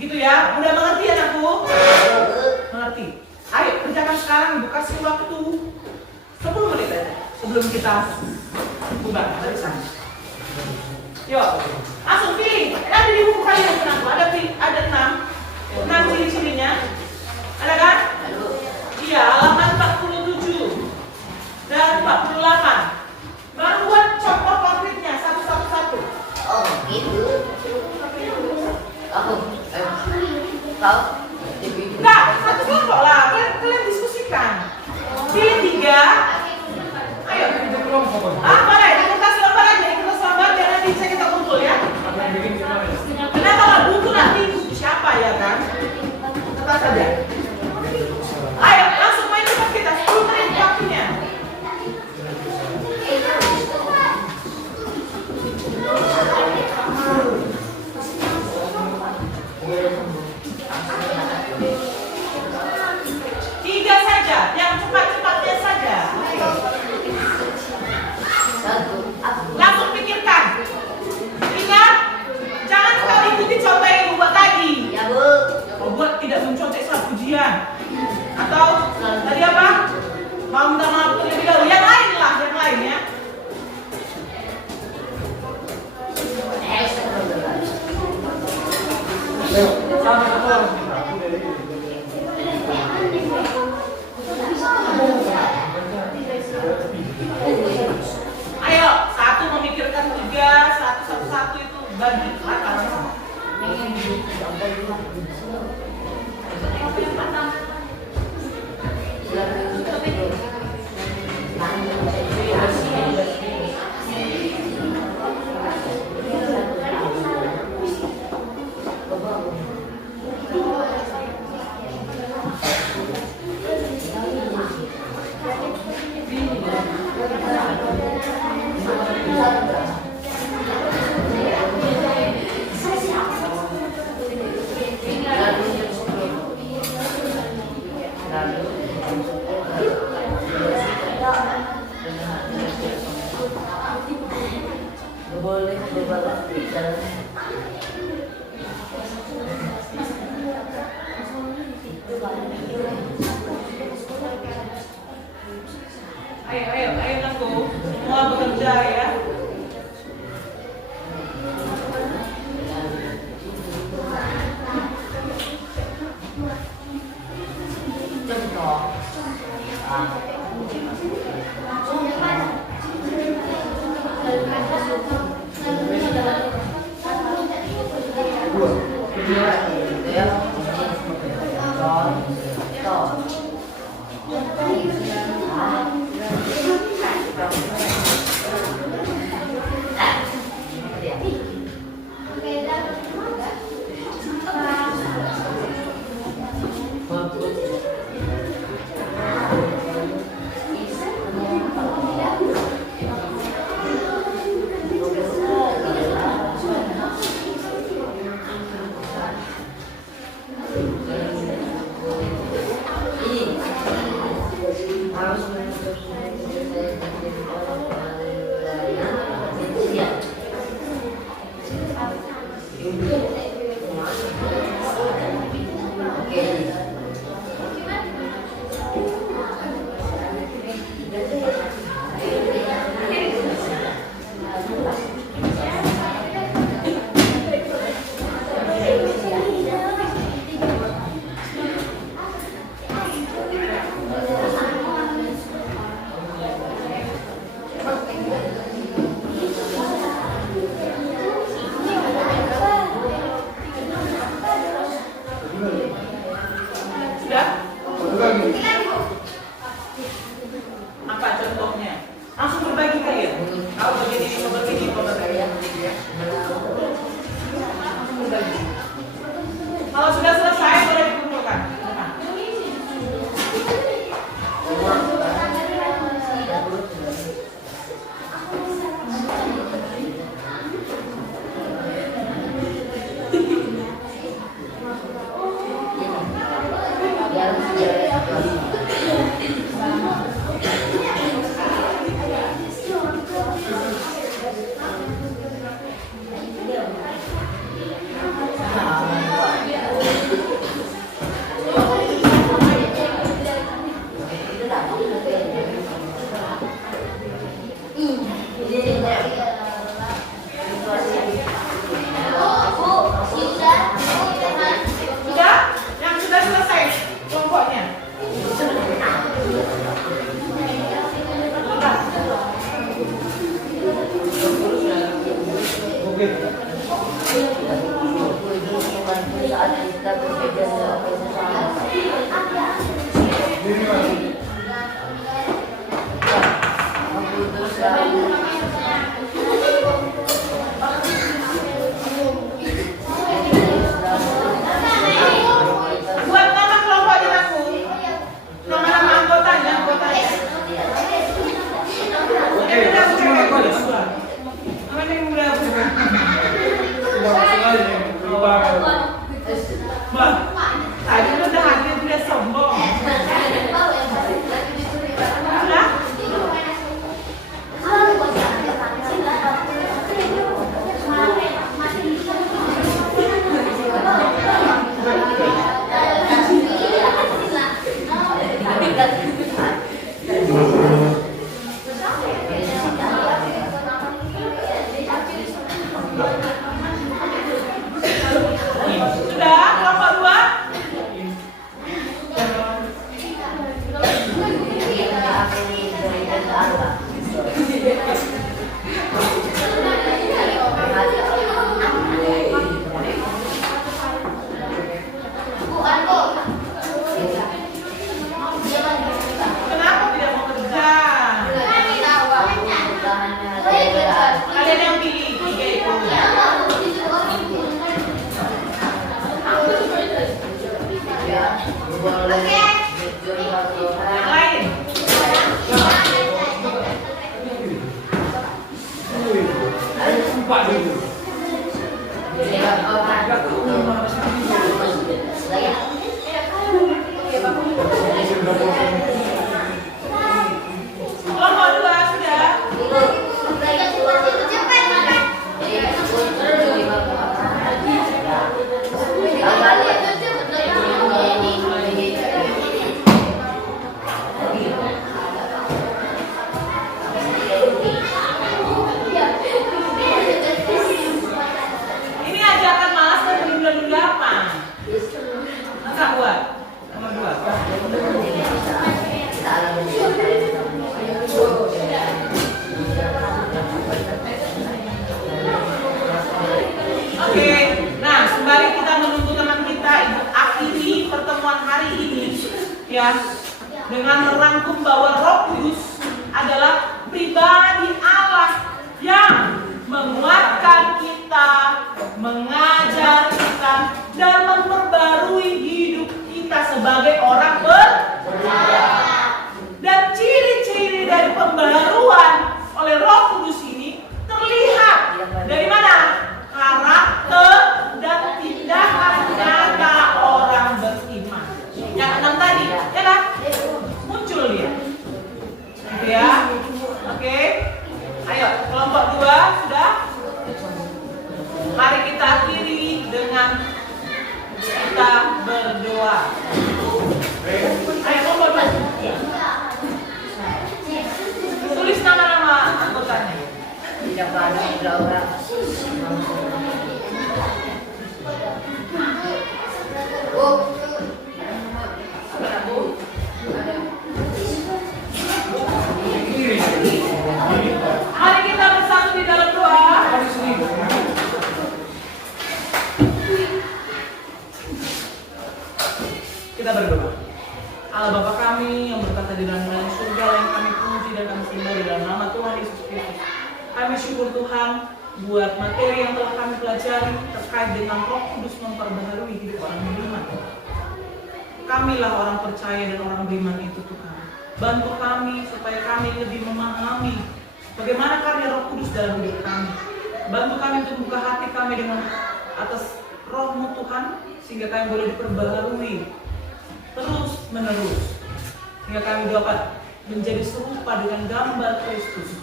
Gitu ya, udah mengerti anakku? Mengerti. Ayo kerjakan sekarang, Ibu kasih waktu 10 menit aja sebelum kita bubar dari sana. Yuk, langsung pilih. Ada di buku kalian anakku, ada 6 ciri-cirinya. Ada kan? Iya, halaman 47 dan 48. Baru buat contoh konkretnya satu-satu. Oh gitu. Kau Enggak, satu kelompok lah. Kalian diskusikan. Pilih 3. Ayo. Boleh, di kertas lembar aja, di kertas lembar jangan bisa kita kumpul ya. Karena kalau buku nanti siapa ya kan? Kertas aja. Ayo, langsung main cepat kita. 10 menit waktunya. Tiga saja, yang cepat-cepatnya saja. Langsung pikirkan. Ingat, jangan kau ikuti contoh yang Ibu buat tadi. ya Bu. Kau buat tidak mencontek saat ujian. Atau tadi apa? Mau minta maaf terlebih dahulu. Yang lain lah, yang lain ya. Ayo, 1 memikirkan 3, 1 itu bagi rata. Boleh dibawa dalam. Ayo aku. Semua bekerja ya. Apa contohnya? Langsung berbagi kalian. Kalau begini, begini, begini. Langsung berbagi. Kalau sudah selesai boleh dikumpulkan. Sudah? Yang sudah selesai kelompoknya? Oke. Saat kita berbeda sama Ini Mas. Buat nama kelompoknya aku. Nama-nama anggotanya. Oke, Yang udah semua aku aku. cek. Namanya yang udah aku cek. Sudah langsung aja nih. Lupa. Bang, tadi lu udah hadir udah sombong. Udah? Sudah? Kelompok 2? Kenapa tidak mau kerja? Kalian yang pilih 3 itu. Yang lain? Lupa dulu. Kelompok 2 sudah? Ini ajakan malas dan berlulu-lulapan. Masa buat? Nomor 2. Oke, nah sembari kita menunggu teman kita, Ibu akhiri pertemuan hari ini ya dengan merangkum bahwa Roh Kudus adalah pribadi Allah yang menguatkan kita, mengajar kita, dan memperbarui hidup kita sebagai orang percaya. Dan ciri-ciri dari pembaharuan oleh Roh Kudus ini terlihat dari mana? Karakter dan tindakan nyata orang beriman. Yang 6 tadi, ya kan? Muncul dia. Gitu ya. Oke. Ayo, kelompok 2 sudah. Mari kita akhiri dengan kita berdoa. Ayo kelompok 2. Tulis nama-nama anggotanya. Tidak banyak orang. Mari kita bersatu di dalam doa. Kita berdoa. Allah Bapa kami yang berkata di dalam surga yang kami punya. Kami syukur Tuhan buat materi yang telah kami pelajari terkait dengan Roh Kudus memperbaharui hidup orang beriman. Kamilah orang percaya dan orang beriman itu Tuhan. Bantu kami supaya kami lebih memahami bagaimana karya Roh Kudus dalam hidup kami. Bantu kami untuk buka hati kami dengan atas Roh-Mu Tuhan, sehingga kami boleh diperbaharui terus menerus, sehingga kami dapat menjadi serupa dengan gambar Kristus,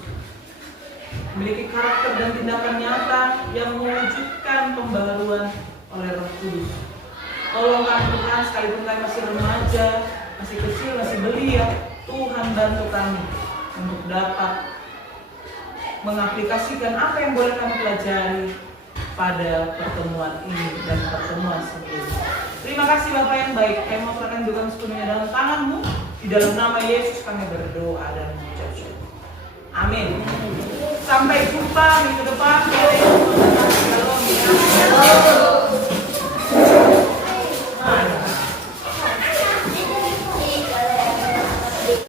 memiliki karakter dan tindakan nyata yang mewujudkan pembaharuan oleh Roh Kudus. Tolong kami Tuhan, sekalipun kami masih remaja, masih kecil, masih belia, Tuhan bantu kami untuk dapat mengaplikasikan apa yang boleh kami pelajari pada pertemuan ini dan pertemuan sebelumnya. Terima kasih Bapak yang baik. Kami mau serahkan juga sepenuhnya dalam tangan-Mu. Di dalam nama Yesus kami berdoa dan mengucap syukur. Amin. Sampai jumpa minggu depan. Shalom ya.